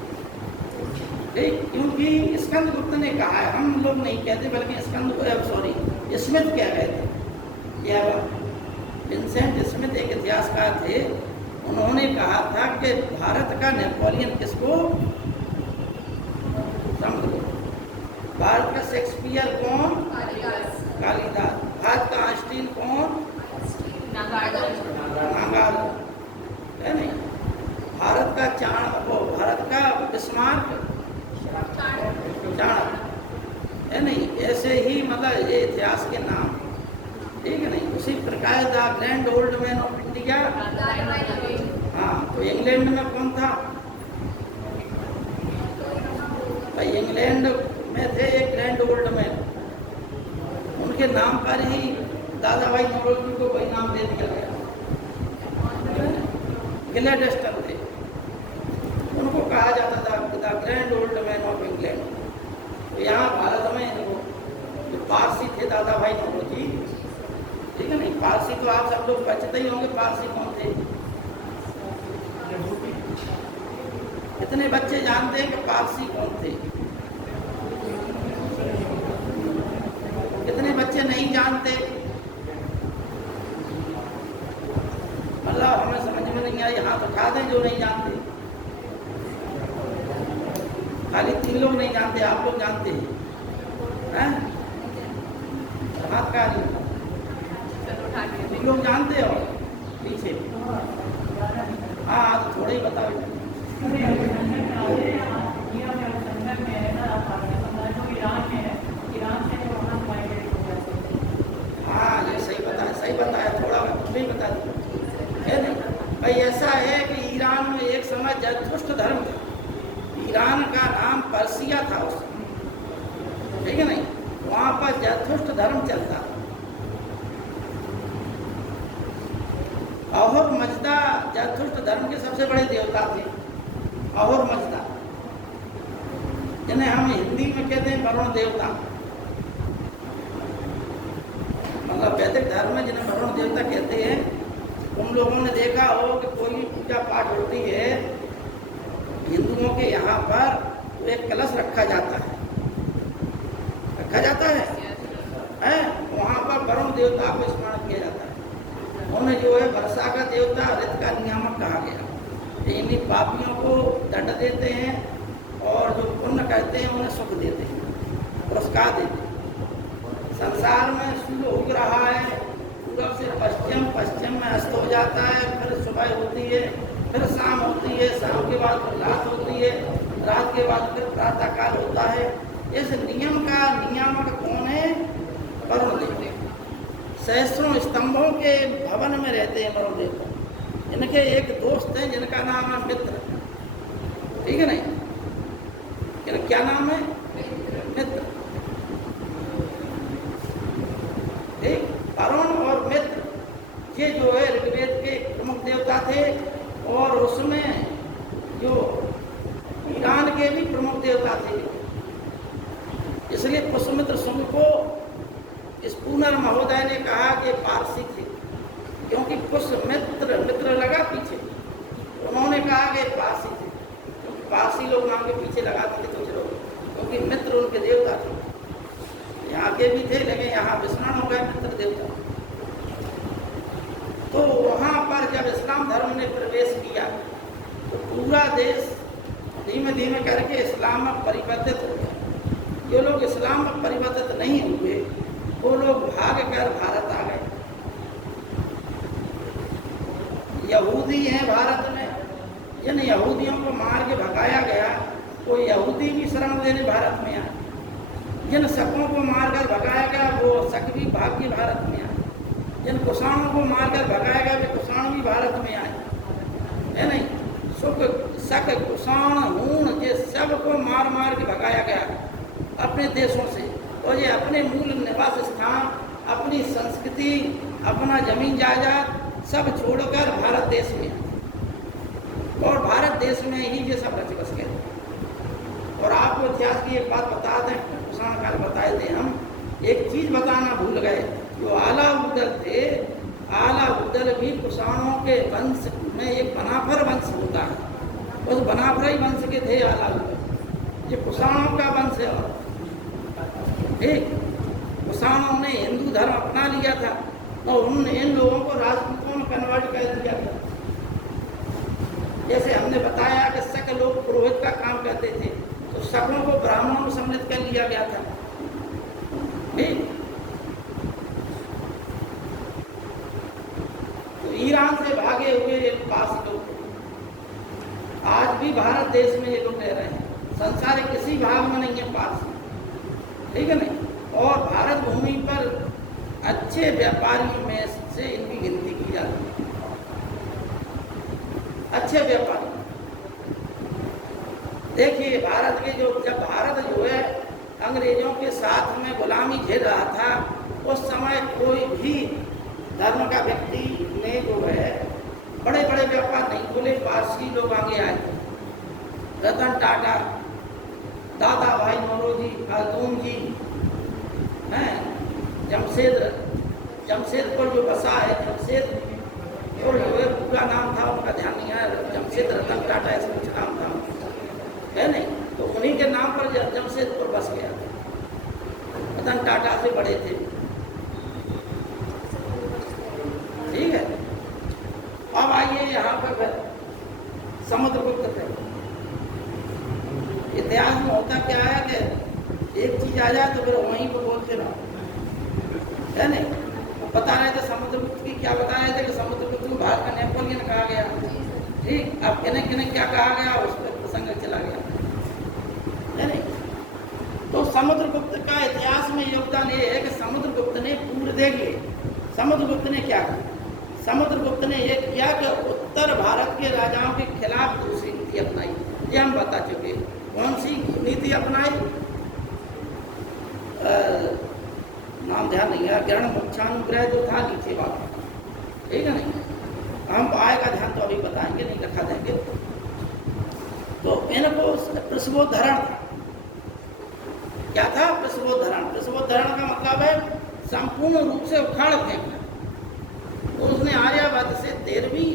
ठीक, क्योंकि स्कंदगुप्त ने कहा है, हम लोग नहीं कहते बल्कि स्मिथ कह गए थे। विंसेंट स्मिथ एक इतिहासकार थे, उन्होंने कहा था कि भारत का नेपोलियन किसको? समुद्रगुप्त। भारत का शेक्सपियर कौन? कालिदास। भारत का आइंस्टीन कौन? नागार्जुन। है नहीं, भारत का भारत का बिस्मार्क चाणक्य। है नहीं, ऐसे ही मतलब ये इतिहास के नाम। ठीक है नहीं, उसी प्रकार the grand old man of India. हाँ, तो इंग्लैंड में कौन था? भाई इंग्लैंड में थे एक ग्रैंड ओल्ड मैन, उनके नाम पर ही दादा भाई नौरोजी को वही नाम दे दिया गया। ग्लैडस्टन थे, उनको कहा जाता था the grand old man of England. तो यहाँ भारत में जो पारसी थे दादा भाई नौरोजी, ठीक है नहीं, पारसी तो आप सब लोग परिचित ही होंगे। पारसी कौन थे? कितने बच्चे जानते हैं कि पारसी कौन थे? कितने बच्चे नहीं जानते? मतलब हमें समझ में नहीं आया, हाथ उठा दें जो नहीं जानते। खाली 3 लोग नहीं जानते, आप लोग जानते हैं? हाथ का नहीं, 3 लोग जानते हो पीछे? हाँ, तो थोड़ा ही बताओ। हाँ, ये सही बताया, थोड़ा कुछ नहीं बता दिया है नहीं भाई। ऐसा है कि ईरान में एक समय जरथुस्त्र धर्म था। ईरान का नाम पर्सिया था उस समय, ठीक है नहीं, वहाँ पर जरथुस्त्र धर्म चलता। अहुर मजदा जरथुस्त्र धर्म के सबसे बड़े देवता थे। अहुर मजदा, जिन्हें हम हिंदी में कहते हैं वरुण देवता, मतलब वैदिक धर्म में जिन्हें वरुण देवता कहते हैं। उन लोगों ने देखा हो कि कोई भी पूजा पाठ होती है हिंदुओं के यहाँ पर, तो एक कलश रखा जाता है, वहाँ पर वरुण देवता को स्मरण किया जाता है। उन्हें जो है वर्षा का देवता, ऋत का नियामक कहा गया। इन्हीं पापियों को दंड देते हैं और जो पुण्य करते हैं उन्हें सुख देते हैं, पुरस्कार देते हैं। संसार में सूर्य उग रहा है पूरब से पश्चिम, पश्चिम में अस्त हो जाता है, फिर सुबह होती है, फिर शाम होती है, शाम के बाद फिर रात होती है, रात के बाद फिर प्रातः काल होता है। इस नियम का नियामक कौन है? वरुण देव। सहस्रों स्तंभों के भवन में रहते हैं वरुण देव। इनके एक दोस्त हैं जिनका नाम है मित्र, ठीक है नहीं, क्या नाम है? मित्र। ठीक, वरुण और मित्र ये जो है ऋग्वेद के प्रमुख देवता थे, और उसमें जो ईरान के भी प्रमुख देवता थे। इसलिए पुष्यमित्र शुंग को स्पूनर महोदय ने कहा कि पारसी थे, क्योंकि पुष्यमित्र मित्र लगा पीछे, उन्होंने कहा कि पारसी थे, क्योंकि पारसी लोग नाम के पीछे लगाते थे कुछ लोग, क्योंकि मित्र उनके देवता थे। यहाँ के भी थे, लेकिन यहाँ विस्मरण हो गए मित्र देवता। तो वहाँ पर जब इस्लाम धर्म ने प्रवेश किया तो पूरा देश धीमे धीमे करके इस्लाम में परिवर्तित हो गया। जो लोग इस्लाम में परिवर्तित नहीं हुए वो लोग भाग कर भारत आ गए। यहूदी हैं भारत में, जिन यहूदियों को मार के भगाया गया वो यहूदी भी शरण लेने भारत में आए। जिन शकों को मारकर भगाया गया वो शक भी भाग के भारत में आए। जिन कुषाणों को मारकर भगाया गया वे कुषाण भी भारत में आए, है नहीं। सुख शक कुषाण हूण ये सब को मार मार के भगाया गया अपने देशों से, और ये अपने मूल निवास स्थान, अपनी संस्कृति, अपना जमीन जायदाद सब छोड़कर भारत देश में, और भारत देश में ही ये सब रच बस गए। और आपको इतिहास की एक बात बता दें, कुषाण काल बताए थे हम, एक चीज़ बताना भूल गए। जो आलाउद्दल थे, आलाउद्दल भी कुषाणों के वंश में एक बनाफर वंश होता है, उस बनाफरी वंश के थे आलाउद्दल। ये कुषाणों का वंश है। और ठीक, कुषाणों ने हिंदू धर्म अपना लिया था और उन्होंने इन लोगों को राजपूतों में कन्वर्ट कर दिया था। जैसे हमने बताया कि शक लोग पुरोहित का काम करते थे, तो शकों को ब्राह्मणों में सम्मिलित कर लिया गया था। ठीक, तो ईरान से भागे हुए ये पारसी लोग आज भी भारत देश में ये लोग रह रहे हैं। संसार के किसी भाग में नहीं है पारसी, ठीक है नहीं। और भारत भूमि पर अच्छे व्यापारियों में से इनकी गिनती की जाती है। अच्छे व्यापारी देखिए, भारत के जब भारत जो है अंग्रेजों के साथ में गुलामी झेल रहा था, उस समय कोई भी धर्म का व्यक्ति ने जो है बड़े बड़े व्यापार नहीं खोले, पारसी लोग आगे आए। रतन टाटा, दादा भाई नौरोजी, खातून जी हैं, जमशेदपुर जो बसा है, जमशेदपुर जो है पूरा नाम था उनका ध्यान नहीं है, जमशेद रतन टाटा ऐसा कुछ नाम था है नहीं, तो उन्हीं के नाम पर जमशेदपुर बस गया। रतन टाटा से बड़े थे, ठीक है। अब आइए यहाँ पर समुद्रगुप्त थे। इतिहास में होता क्या है कि एक चीज आ जाए तो फिर वहीं पर बोलते रहो, है नहीं। बता रहे थे समुद्रगुप्त की, क्या बता रहे थे कि समुद्रगुप्त को भारत का नेपोलियन कहा गया, ठीक। अब किन्हें किन्हें क्या कहा गया उस पर प्रसंग चला गया, है नहीं। तो समुद्रगुप्त का इतिहास में योगदान ये है कि समुद्रगुप्त ने पूर्व देखिए, समुद्रगुप्त ने क्या किया। समुद्रगुप्त ने ये किया कि उत्तर भारत के राजाओं के खिलाफ दूसरी नीति अपनाई, ये हम बता चुके। कौन सी नीति अपनाई? नाम ध्यान नहीं है, ग्रहण मोक्षानुग्रह जो था नीचे वाला, ठीक है नहीं। हम आएगा ध्यान तो अभी बताएंगे, नहीं रखा देंगे। तो इनको प्रसवोद्धरण क्या था? प्रसवोद्धरण। प्रसवोद्धरण का मतलब है संपूर्ण रूप से उखाड़ फेंकना। तो उसने आर्यवर्त से 13वीं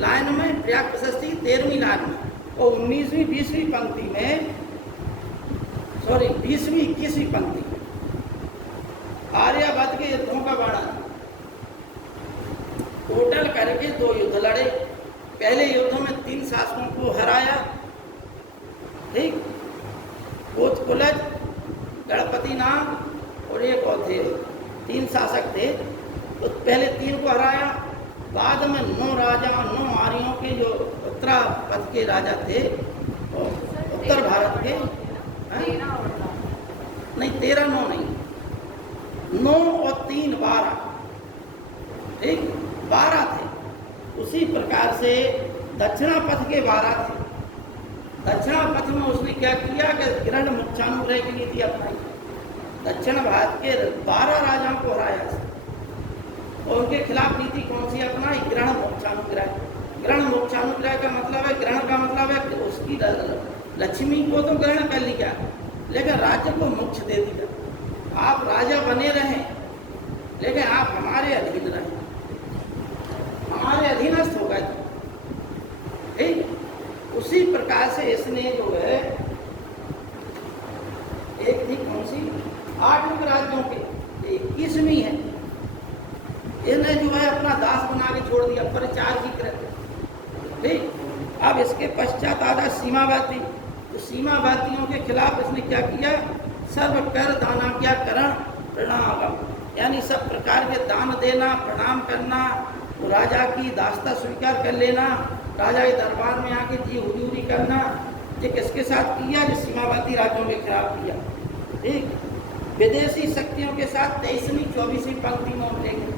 लाइन में, प्रयाग प्रशस्ति 13वीं लाइन में और 19वीं 20वीं पंक्ति में, सॉरी 20वीं 21वीं पंक्ति में आर्यवर्त के युद्धों का वर्णन। टोटल करके 2 युद्ध लड़े। पहले युद्ध में 3 शासकों को हराया, ठीक। कोतकुलज, गणपति नाग और एक और थे, 3 शासक थे। तो पहले 3 को हराया, बाद में 9 राजा, 9 आर्यों के जो उत्तरापथ के राजा थे, उत्तर भारत के, नहीं 13 9 नहीं, 9 और 3 12, ठीक 12 थे। उसी प्रकार से दक्षिणापथ के 12 थे। दक्षिणापथ में उसने क्या किया कि ग्रहण मोक्षानुग्रह की नीति अपनाई। दक्षिण भारत के 12 राजाओं को हराया और उनके खिलाफ नीति कौन सी अपनाई? ग्रहण मोक्षानुग्रह। ग्रहण मोक्षानुग्रह का मतलब है, ग्रहण का मतलब है कि उसकी लक्ष्मी को तो ग्रहण कर लिया, लेकिन राज्य को मोक्ष दे दिया। आप राजा बने रहें, लेकिन आप हमारे अधीन रहें, हमारे अधीनस्थ हो गए, ठीक। उसी प्रकार से इसने जो है एक थी कौन सी, 8 राज्यों के 21वीं है, इन्हें जो है अपना दास बना के छोड़ दिया, परिचार की करते, ठीक। अब इसके पश्चात आधा सीमावर्ती। तो सीमावर्तियों के खिलाफ इसने क्या किया? सर्व कर दानाज्ञाकरण प्रणाम, यानी सब प्रकार के दान देना, प्रणाम करना, तो राजा की दास्ता स्वीकार कर लेना, राजा के दरबार में आके जी हुजूरी करना। ये किसके साथ किया? जो सीमावर्ती राज्यों के खिलाफ किया, ठीक। विदेशी शक्तियों के साथ 23वीं 24वीं पंक्ति में उठेंगे,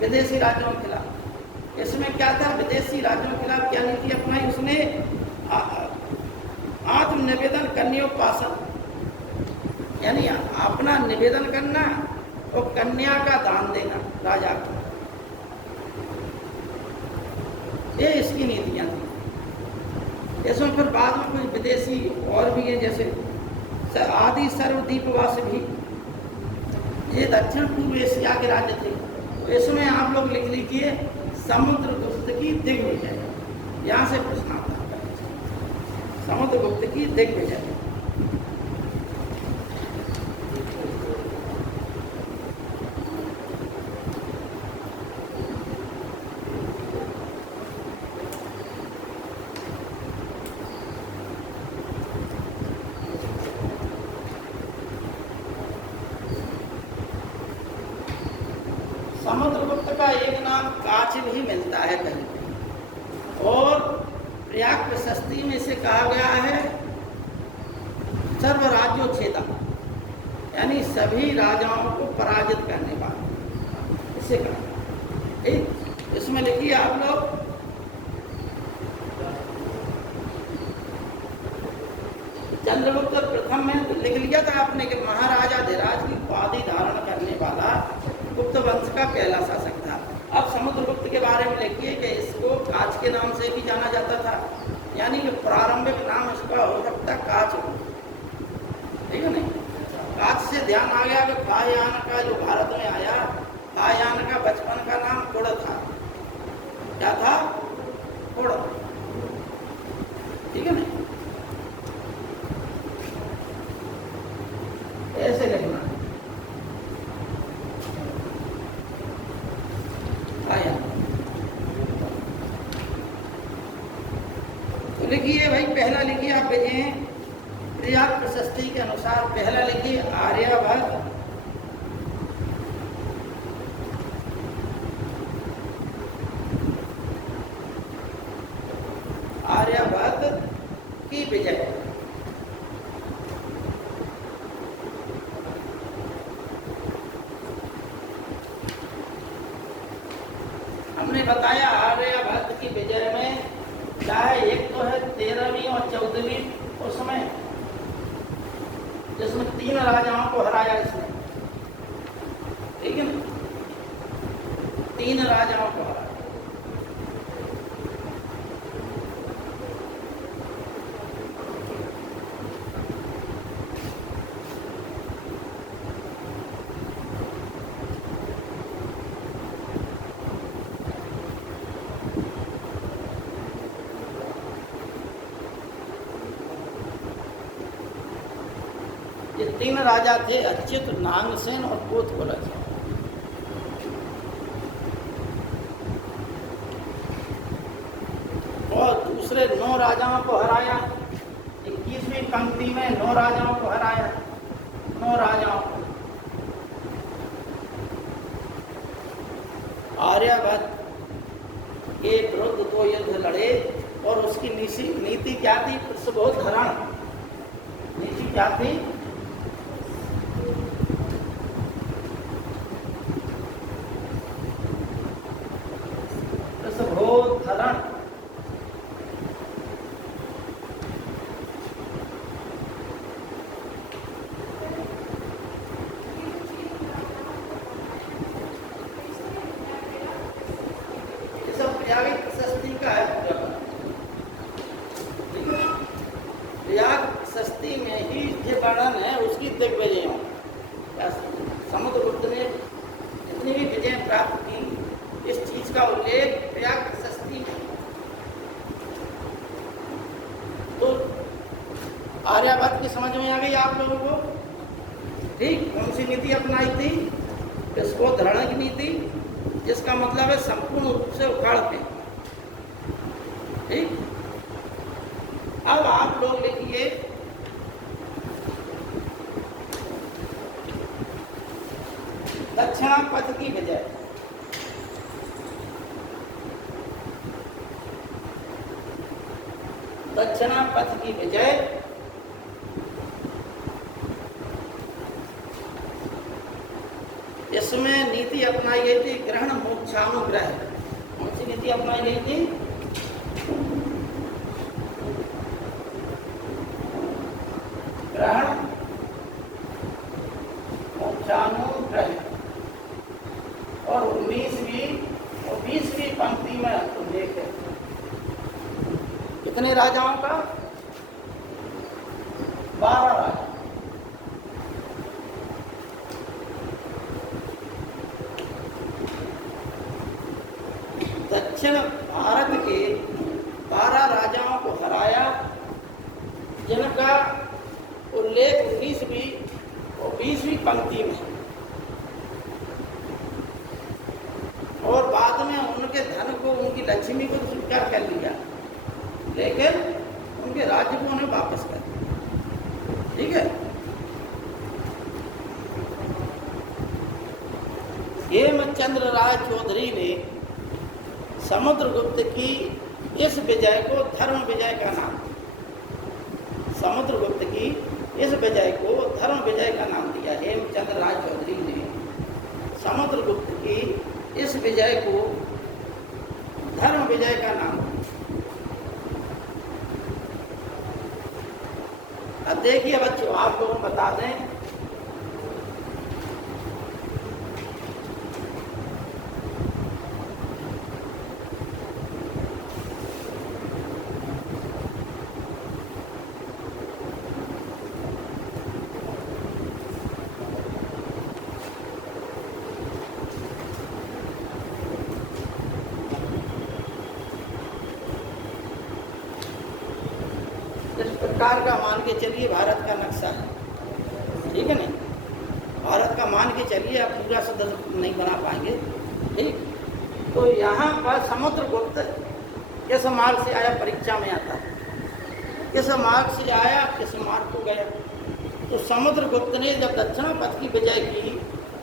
विदेशी राज्यों के खिलाफ। इसमें क्या था? विदेशी राज्यों के खिलाफ क्या नीति अपनाई उसने? आत्मनिवेदन कन्योपासन, यानी अपना निवेदन करना और कन्या का दान देना राजा को, ये इसकी नीतियां थी। इसमें फिर बाद में कुछ विदेशी और भी हैं, जैसे आदि सर्वद्वीपवास भी, ये दक्षिण पूर्व एशिया के राज्य थे। तो इसमें आप लोग लिख लीजिए समुद्रगुप्त की दिग्विजय, यहाँ से प्रश्न आता है, समुद्रगुप्त की दिग्विजय। समुद्रगुप्त का एक नाम काच भी मिलता है कहीं, और प्रयाग प्रशस्ति में से कहा गया है सर्व राज्योच्छेदा, यानी सभी राजाओं को पराजित करने वाला। इससे कहा। ठीक, इसमें लिखिए आप लोग, चंद्रगुप्त प्रथम में लिख लिया था आपने कि महाराजा धीराज की उपाधि धारण करने वाला गुप्त वंश का पहला शासक था। अब समुद्रगुप्त के बारे में लिखिए कि इसको काच के नाम से भी जाना जाता था, यानी कि प्रारंभिक नाम इसका हो सकता काच हो, ठीक है नहीं। काच से ध्यान आ गया कि कायान का जो भारत में आया, कायान का बचपन का नाम कुड़ था। क्या था? कुड़, ठीक है नहीं। ऐसे लिखना आया। तो लिखिए भाई, पहला लिखिए आप भेजें प्रयाग प्रशस्ति के अनुसार, पहला लिखिए आर्यभट्ट की विजय। हमने बताया आर्यभट्ट की विजय में चाहे एक तो है 13वीं और 14वीं, उसमें जिसमें 3 राजाओं को हराया इसने, ठीक है ना, 3 राजाओं को हराया। ये 3 राजा थे, अच्युत, नागसेन और कोतकुलज। और दूसरे 9 राजाओं को हराया, 21वीं पंक्ति में 9 राजाओं को हराया, 9 राजाओं को। आर्यभट्ट के विरुद्ध 2 युद्ध लड़े और उसकी नीति क्या थी? पृष्ठभूधरण। नीति क्या थी? पृष्ठभूधरण। प्रशस्ति का है, प्रयाग प्रशस्ति में ही जो वर्णन है उसकी दिग्विजयों। समुद्रगुप्त ने जितनी भी विजय प्राप्त की, इस चीज का उल्लेख प्रयाग प्रशस्ति में। तो आर्यभट्ट की समझ में आ गई आप लोगों को? ठीक, कौन सी नीति अपनाई थी? इसको धरण की नीति, जिसका मतलब है संपूर्ण रूप से उखाड़ते। ठीक, अब आप लोग लिखिए दक्षिणापथ की विजय। दक्षिणापथ की विजय इसमें नीति अपनाई गई थी ग्रहण मोक्षानुग्रह। कौन सी नीति अपनाई गई थी? ग्रहण मोक्षानुग्रह। और 19वीं और 20वीं पंक्ति में उल्लेख है कितने राजाओं का? 12 राजा। दक्षिण भारत के 12 राजाओं को हराया, जिनका उल्लेख 19वीं और 20वीं पंक्ति में। और बाद में उनके धन को, उनकी लक्ष्मी को तो स्वीकार कर लिया, लेकिन उनके राज्य को उन्हें वापस कर दिया। ठीक है। हेमचंद्र राय चौधरी ने समुद्रगुप्त की इस विजय को धर्म विजय का नाम, समुद्रगुप्त की इस विजय को धर्म विजय का नाम दिया। हेमचंद्र राय चौधरी ने समुद्रगुप्त की इस विजय को धर्म विजय का नाम दिया। अब देखिए बच्चों, आप लोगों को बता दें, इस प्रकार का मान के चलिए भारत का नक्शा है, ठीक है नहीं? भारत का मान के चलिए, आप पूरा से नहीं बना पाएंगे, ठीक? तो यहाँ पर समुद्रगुप्त किस मार्ग से आया, परीक्षा में आता है, किस मार्ग से आया, किस मार्ग को गया। तो समुद्रगुप्त ने जब दक्षिण पथ की विजय की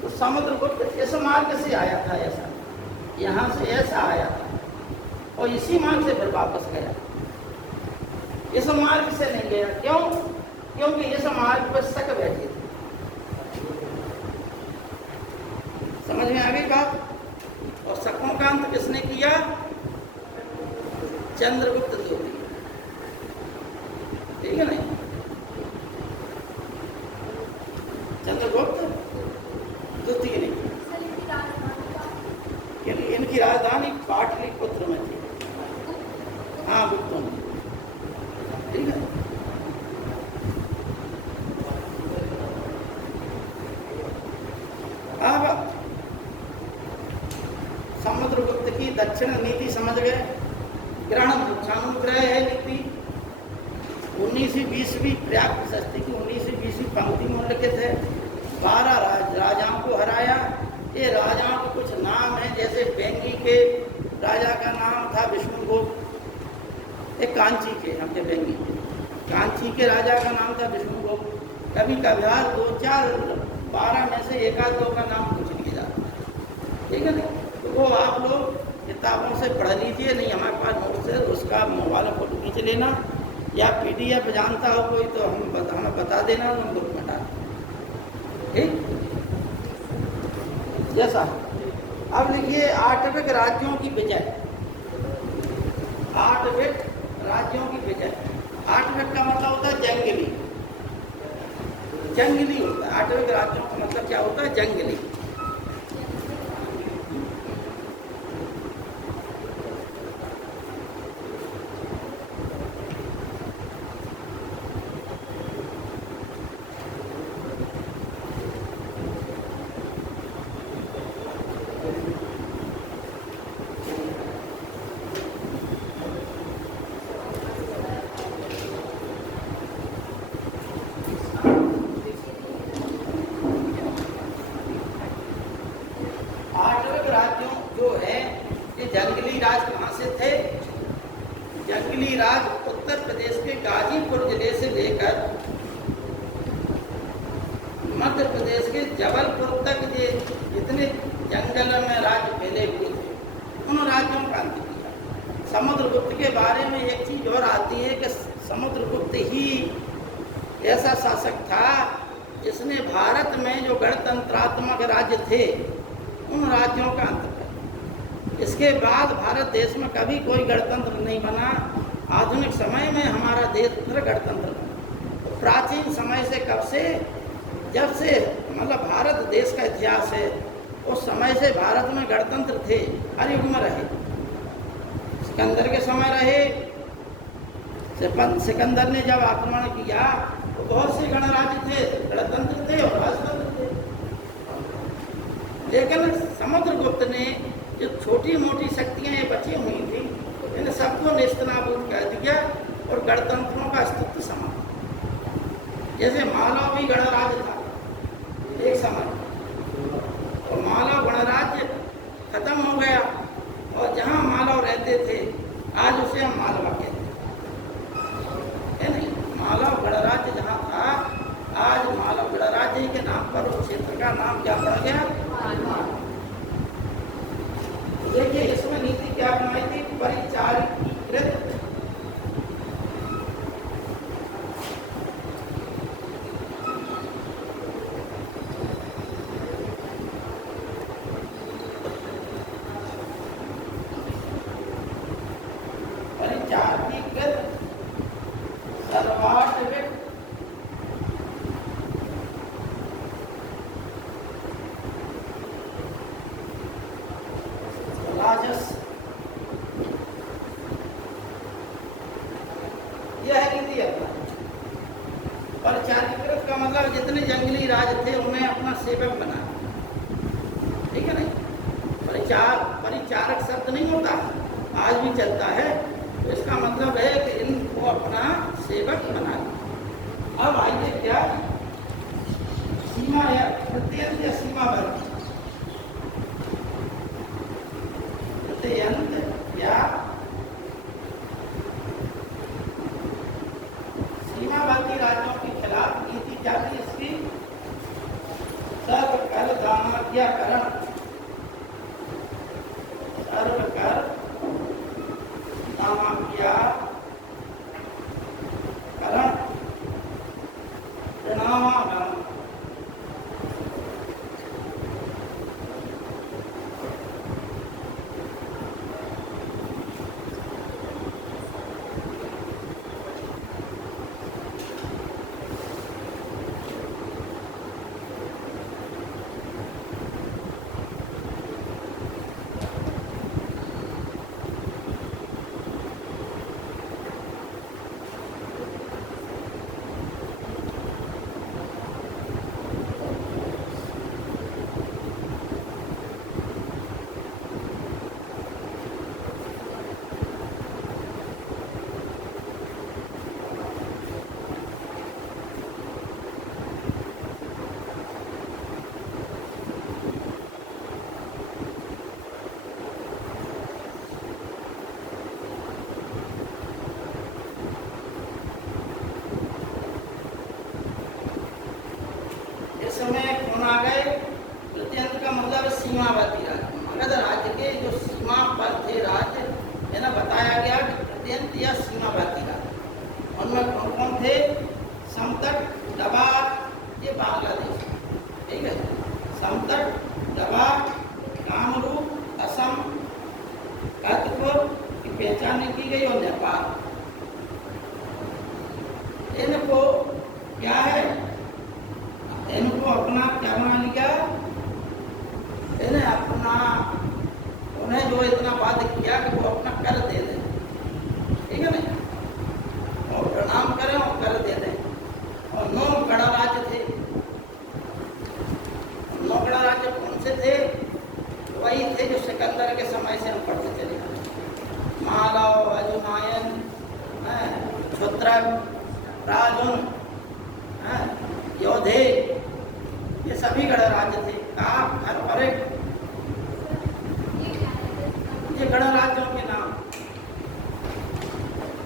तो समुद्रगुप्त इस मार्ग से आया था, ऐसा यहाँ से ऐसा आया था और इसी मार्ग से फिर वापस गया, इस मार्ग से नहीं गया। क्यों? क्योंकि इस मार्ग पर शक बैठे थे। समझ में आ गई बात? और शकों का अंत किसने किया? चंद्रगुप्त द्वितीय, ठीक है नहीं? चंद्रगुप्त द्वितीय नहीं, इनकी राजधानी पाटलिपुत्र में थी। हाँ, गुप्तों में, ठीक है। अब समुद्रगुप्त की दक्षिण नीति समझ गए। ग्रहण वृक्षानुग्रह है नीति, 19वीं 20वीं पर्याप्त प्रशस्ति की 19वीं 20वीं पंक्ति में लिखित है। 12 राजाओं को हराया। ये राजाओं के कुछ नाम हैं, जैसे बेंगी के राजा का नाम था विष्णुगुप्त, एक कांची के, हमके बेंगी कांची के राजा का नाम था विष्णुगुप्त। कभी कभार 2-4 12 में से एक आध दो का नाम पूछ लिया जाता है, ठीक है ना? तो वो आप लोग किताबों से पढ़ लीजिए, नहीं हमारे पास नोट्स है, उसका मोबाइल फोटो खींच लेना, या PDF जानता हो कोई तो हमें बता देना, हम ग्रुप में डाल, ठीक? जैसा अब लिखिए आठविक राज्यों की विजय। आठविक राज्यों की विजय, आठविक का मतलब होता है जंगली, जंगली होता है। आठविक राज्यों का मतलब क्या होता है? जंगली। जंगली राज कहाँ से थे? जंगली राज उत्तर प्रदेश के गाजीपुर जिले से लेकर मध्य प्रदेश के जबलपुर तक ये जितने जंगल में राज्य फैले हुए थे, उन राज्यों का अंत किया। समुद्रगुप्त के बारे में एक चीज और आती है कि समुद्रगुप्त ही ऐसा शासक था जिसने भारत में जो गणतंत्रात्मक राज्य थे उन राज्यों का अंत किया। इसके बाद भारत देश में कभी कोई गणतंत्र नहीं बना। आधुनिक समय में हमारा देश फिर गणतंत्र बना। प्राचीन समय से, कब से? जब से मतलब भारत देश का इतिहास है, उस समय से भारत में गणतंत्र थे, हर युग में रहे। सिकंदर के समय रहे। सिकंदर ने जब आक्रमण किया तो बहुत से गणराज्य थे, गणतंत्र थे और राजतंत्र थे। लेकिन समुद्रगुप्त ने जो छोटी मोटी शक्तियां ये बची हुई थी, इन सबको नेस्तनाबूद कर दिया और गणतंत्रों का अस्तित्व समाप्त। जैसे मालव भी गणराज्य था एक समय, और मालव गणराज्य खत्म हो गया, और जहाँ मालव रहते थे आज उसे हम मालवा कहते हैं, नहीं? मालव गणराज्य जहाँ था, आज मालव गणराज्य के नाम पर उस क्षेत्र का नाम क्या पड़ गया? देखिए इसमें नीति क्या बनाई थी? परिचारित परिचारक शब्द नहीं होता, आज भी चलता है। तो इसका मतलब है कि इनको अपना सेवक बना लिया। अब आइए क्या सीमा या प्रत्यंत या सीमावर्ती, प्रत्यंत या सीमावर्ती राज्यों के खिलाफ नीति क्या थी इसकी? सर्वकर दामाज्ञाकरण, सर्वकर दामाज्ञाकरण, प्रणामागम। आ गए। प्रत्यंत का मतलब सीमावर्ती राज्य, मगध राज्य के जो सीमा पर थे राज्य है ना, बताया गया कि प्रत्यंत या सीमावर्ती राज्य। उनमें कौन कौन थे? समतट, दबार, ये बांग्लादेश, ठीक है। समतट, दबार, कामरूप, असम, कतपुर की पहचान की गई और नेपाल। इनको क्या है, इनको अपना क्या बना लिया, इन्हें अपना, उन्हें जो इतना बात किया कि वो अपना कर दे दें, ठीक है ना, और प्रणाम करें और कर दे दें। और 9 गणराज्य थे। 9 गणराज्य कौन से थे? वही थे जो सिकंदर के समय से हम पढ़ते चले गए। मालव, अजुनायन, क्षुद्रक, राजुन, योधे, ये सभी गणराज्य थे। काक, खरपरिक, ये गणराज्यों के नाम,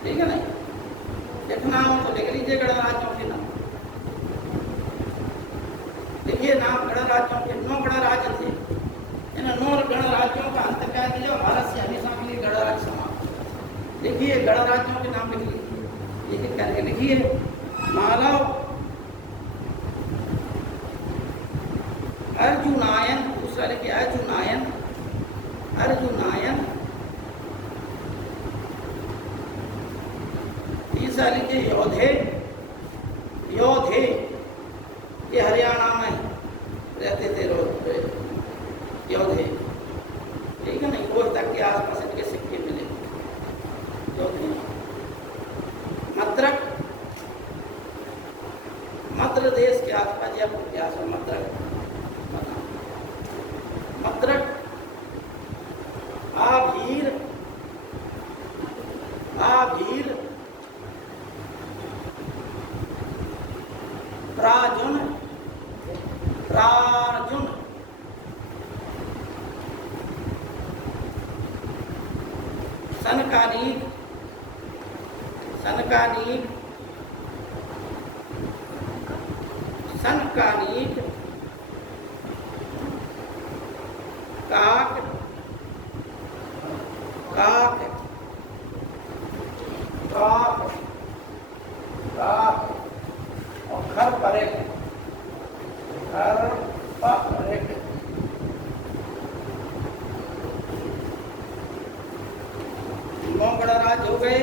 ठीक है ना। लिखना हो तो लिख लीजिए गणराज्यों के नाम, देखिए नाम गणराज्यों के। 9 गणराज्य थे। इन 9 गणराज्यों का अंत क्या दिया? भारत से हमेशा के लिए गणराज्य समाप्त। देखिए गणराज्यों के नाम लिख लीजिए, एक एक करके लिखिए। मालव, अर्जुनायन, दूसरा लिखिए अर्जुनायन, अर्जुनायन। तीसरा लिखिए योधे, योधे, ये हरियाणा में रहते थे लोग, योधे, ठीक है ना। कोई तक के आसपास इनके सिक्के मिले, योधे। मद्रक, मद्र देश के आसपास या प्रयास मद्रक, मद्रक। आभीर, आभीर, प्राजुन, प्राजुन, सनकानीक, सनकानीक, सनकानीक, काक, काक, काक, काक, और खरपरिक, खरपरिक। नौ गणराज्य हो गए।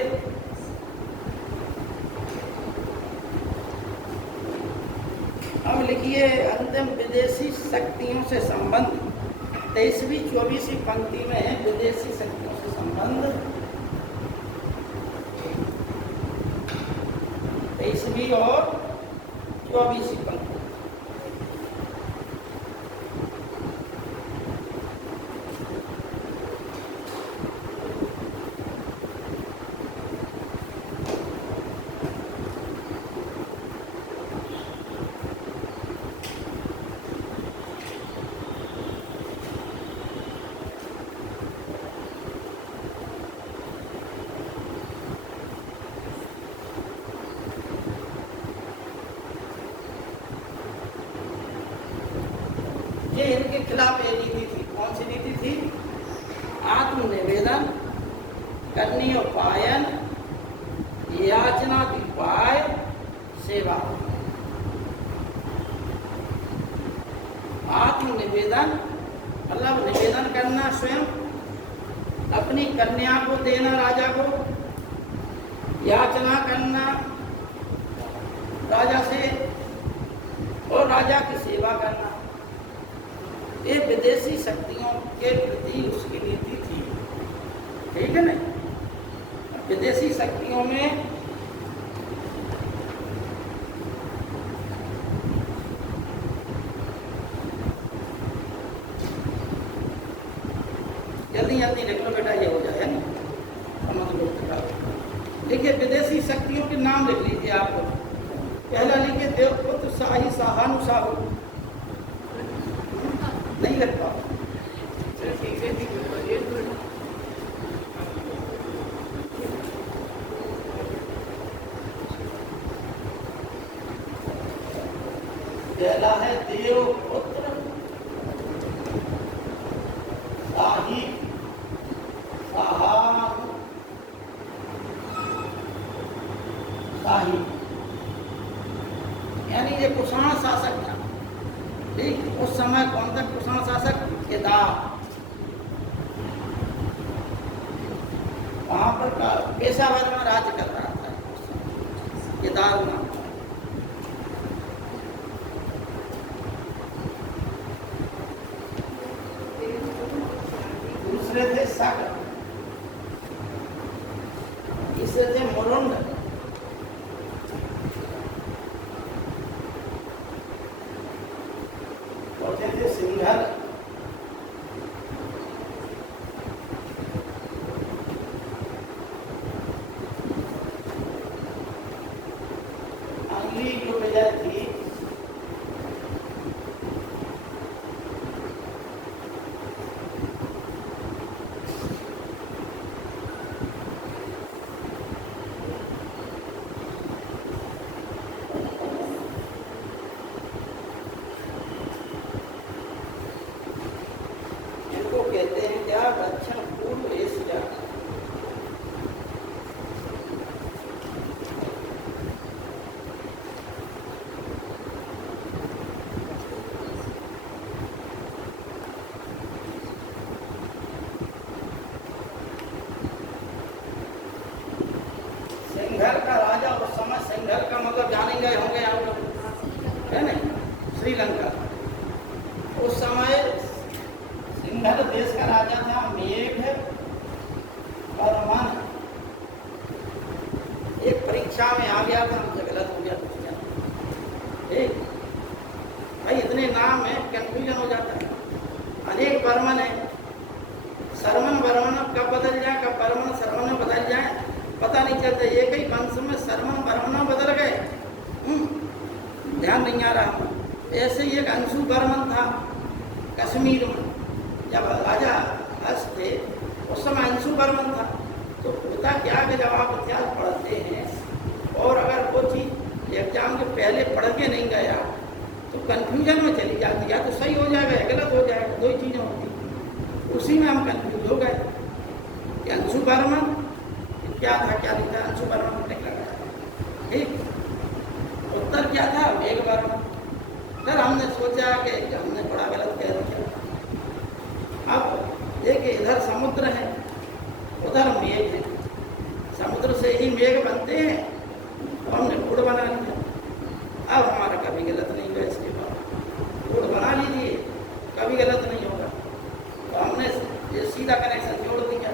अब लिखिए अंतिम विदेशी शक्तियों से संबंध। 23वीं 24वीं पंक्ति में है विदेशी शक्तियों से संबंध। 23वीं और 24वीं पंक्ति। खिलाफ ये नीति थी। कौन सी नीति थी? आत्मनिवेदन, कन्योपायन, याचना उपाय, सेवा। आत्मनिवेदन मतलब निवेदन करना, स्वयं अपनी कन्या को देना राजा को, याचना करना राजा से, और राजा की सेवा करना। ये विदेशी शक्तियों के प्रति उसकी नीति थी, ठीक है ना। विदेशी शक्तियों में जल्दी जल्दी लिख लो बेटा, ये हो जाए ना समुद्रगुप्त का। देखिए विदेशी शक्तियों के नाम लिख लीजिए आप। पहला लिखिए देवपुत्र शाही शाहानु साहू, नहीं लग पाओ। पहला है देवपुत्र शाही शाहानु शाही, यानी ये कुषाण शासक था। ठीक, उस समय कौन था कुषाण शासक? केदार। वहां पर पेशावर में राज्य कर रहा था केदार नाम। दूसरे थे सग, तीसरे थे मुरुंड, चौथे थे सिंघल, अंगली जो विजय थी कहते हैं क्या? दक्षिण पूर्व एशिया। सिंघल का राजा उस समय, सिंघल का मतलब जानेंगे होंगे आप लोग, है नहीं, श्रीलंका। उस समय सिंघल देश का राजा था मेघ वर्मन। एक परीक्षा में आ गया था, हमसे गलत हो गया ठीक भाई, इतने नाम है कंफ्यूजन हो जाता है। अनेक वर्मन है, सरमन वर्मन कब बदल जाए, कब वर्मन सरमन में बदल जाए पता नहीं चलता। एक ही वंश में सरमन वर्मन बदल गए, ध्यान नहीं आ रहा। ऐसे ही एक अंशु वर्मन था कश्मीर में, जब राजा हर्ष थे उस समय अंशु वर्मन था। तो होता क्या कि जब आप इतिहास पढ़ते हैं और अगर वो चीज़ एग्जाम के पहले पढ़ के नहीं गया तो कंफ्यूजन में चली जाती, या तो सही हो जाएगा या गलत हो जाएगा, दो ही चीज़ें होती। उसी में हम कंफ्यूज हो गए कि अंशु वर्मन क्या था क्या नहीं था। अंशु वर्मन निकला गया, ठीक। उत्तर क्या था? मेघ वर्मन। फिर हमने सोचा कि हमने बड़ा गलत कह दिया। अब देखिए इधर समुद्र है, उधर मेघ है, समुद्र से ही मेघ बनते हैं, तो हमने गुड़ बना लिया। अब हमारा कभी गलत नहीं हुआ, इसके बाद गुड़ बना लीजिए कभी गलत नहीं होगा। तो हमने ये सीधा कनेक्शन जोड़ दिया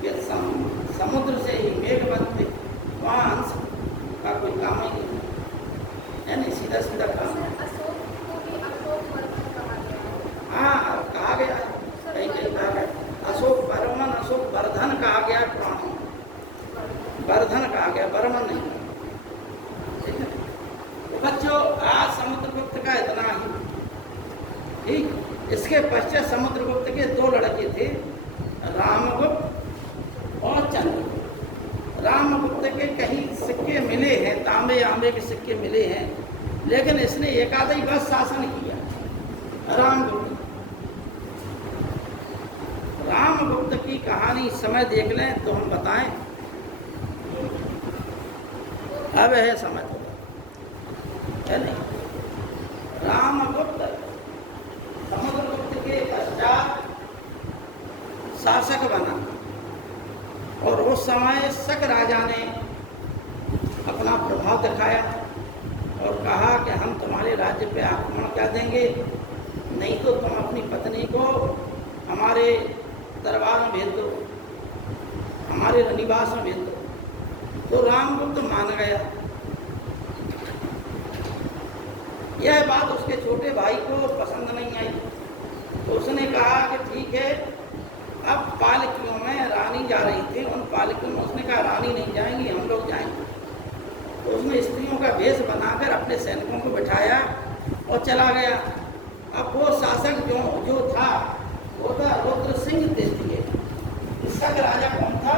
कि समुद्र से ही मेघ बनते, वहाँ अंश का कोई काम ही नहीं, यानी सीधा सीधा काम है। हाँ कहा गया, कहीं कहीं कहा गया अशोक वर्मन, अशोक वर्धन कहा गया, पुराणों वर्धन कहा गया, वर्मन नहीं। ठीक है तो बच्चों, आज समुद्रगुप्त का इतना ही, ठीक। इसके पश्चात समुद्रगुप्त के दो लड़के थे, रामगुप्त और चंद्रगुप्त। रामगुप्त के कहीं सिक्के मिले हैं, तांबे आंबे के सिक्के मिले हैं, लेकिन इसने एकादश वर्ष शासन किया रामगुप्त। रामगुप्त की कहानी इस समय देख लें तो हम बताएं। अब है समय तो है नहीं। रामगुप्त समुद्रगुप्त के पश्चात शासक बना और उस समय शक राजा ने अपना प्रभाव दिखाया और कहा कि हम तुम्हारे राज्य पे आक्रमण कर देंगे, नहीं तो तुम अपनी पत्नी को हमारे दरबार में भेज दो, हमारे निवास में भेज दो। तो रामगुप्त मान गया। यह बात उसके छोटे भाई को पसंद नहीं आई, तो उसने कहा कि ठीक है, अब पालकियों में रानी जा रही थी, उन पालकियों में उसने कहा रानी नहीं जाएंगी, हम लोग जाएंगे। तो उसने स्त्रियों का वेश बनाकर अपने सैनिकों को बिठाया और चला गया। अब वो शासक जो था वो था रुद्र सिंह तृतीय। इसका राजा कौन था?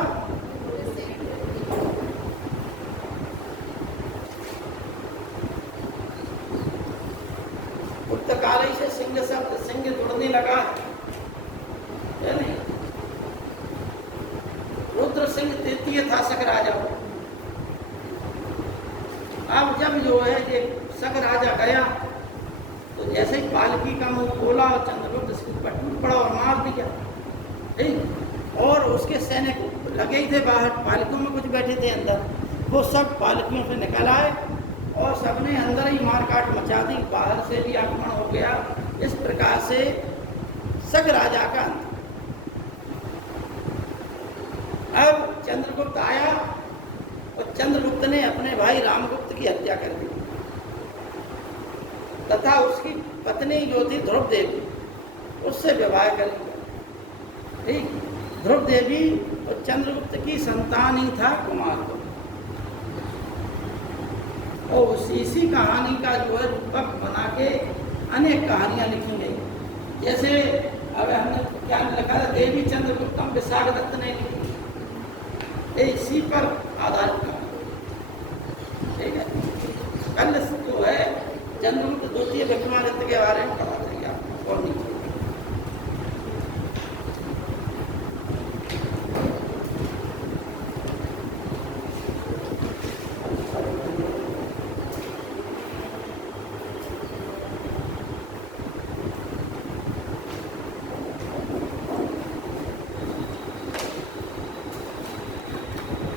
पुर्तगाली से सिंह शब्द सिंह जुड़ने लगा है नहीं। रुद्र सिंह तृतीय था शक राजा। अब जब जो है ये शक राजा गया तो जैसे ही पालकी का मुंह खोला और चंद्रगुप्त सिंह पर टूट पड़ा और मार दिया। ठीक, और उसके सैनिक लगे ही थे बाहर, पालकियों में कुछ बैठे थे अंदर, वो सब पालकियों से निकल आए और सबने अंदर ही मारकाट मचा दी, बाहर से भी आक्रमण हो गया। इस प्रकार से शक राजा का अंत। अब चंद्रगुप्त आया और चंद्रगुप्त ने अपने भाई रामगुप्त की हत्या कर दी तथा उसकी पत्नी जो थी ध्रुव देवी, उससे विवाह कर लिया। ठीक, ध्रुव देवी और चंद्रगुप्त की संतान ही था कुमार। और इसी कहानी का जो है रूपक बना के अनेक कहानियां लिखी गई। जैसे अब हमने क्या लिखा था, देवी चंद्रगुप्तम विशाख दत्त ने लिखी, इसी पर आधारित कहानी। ठीक है, कल जो है चंद्रगुप्त द्वितीय विक्रमादित्य के बारे में पता चलेगा और नीचे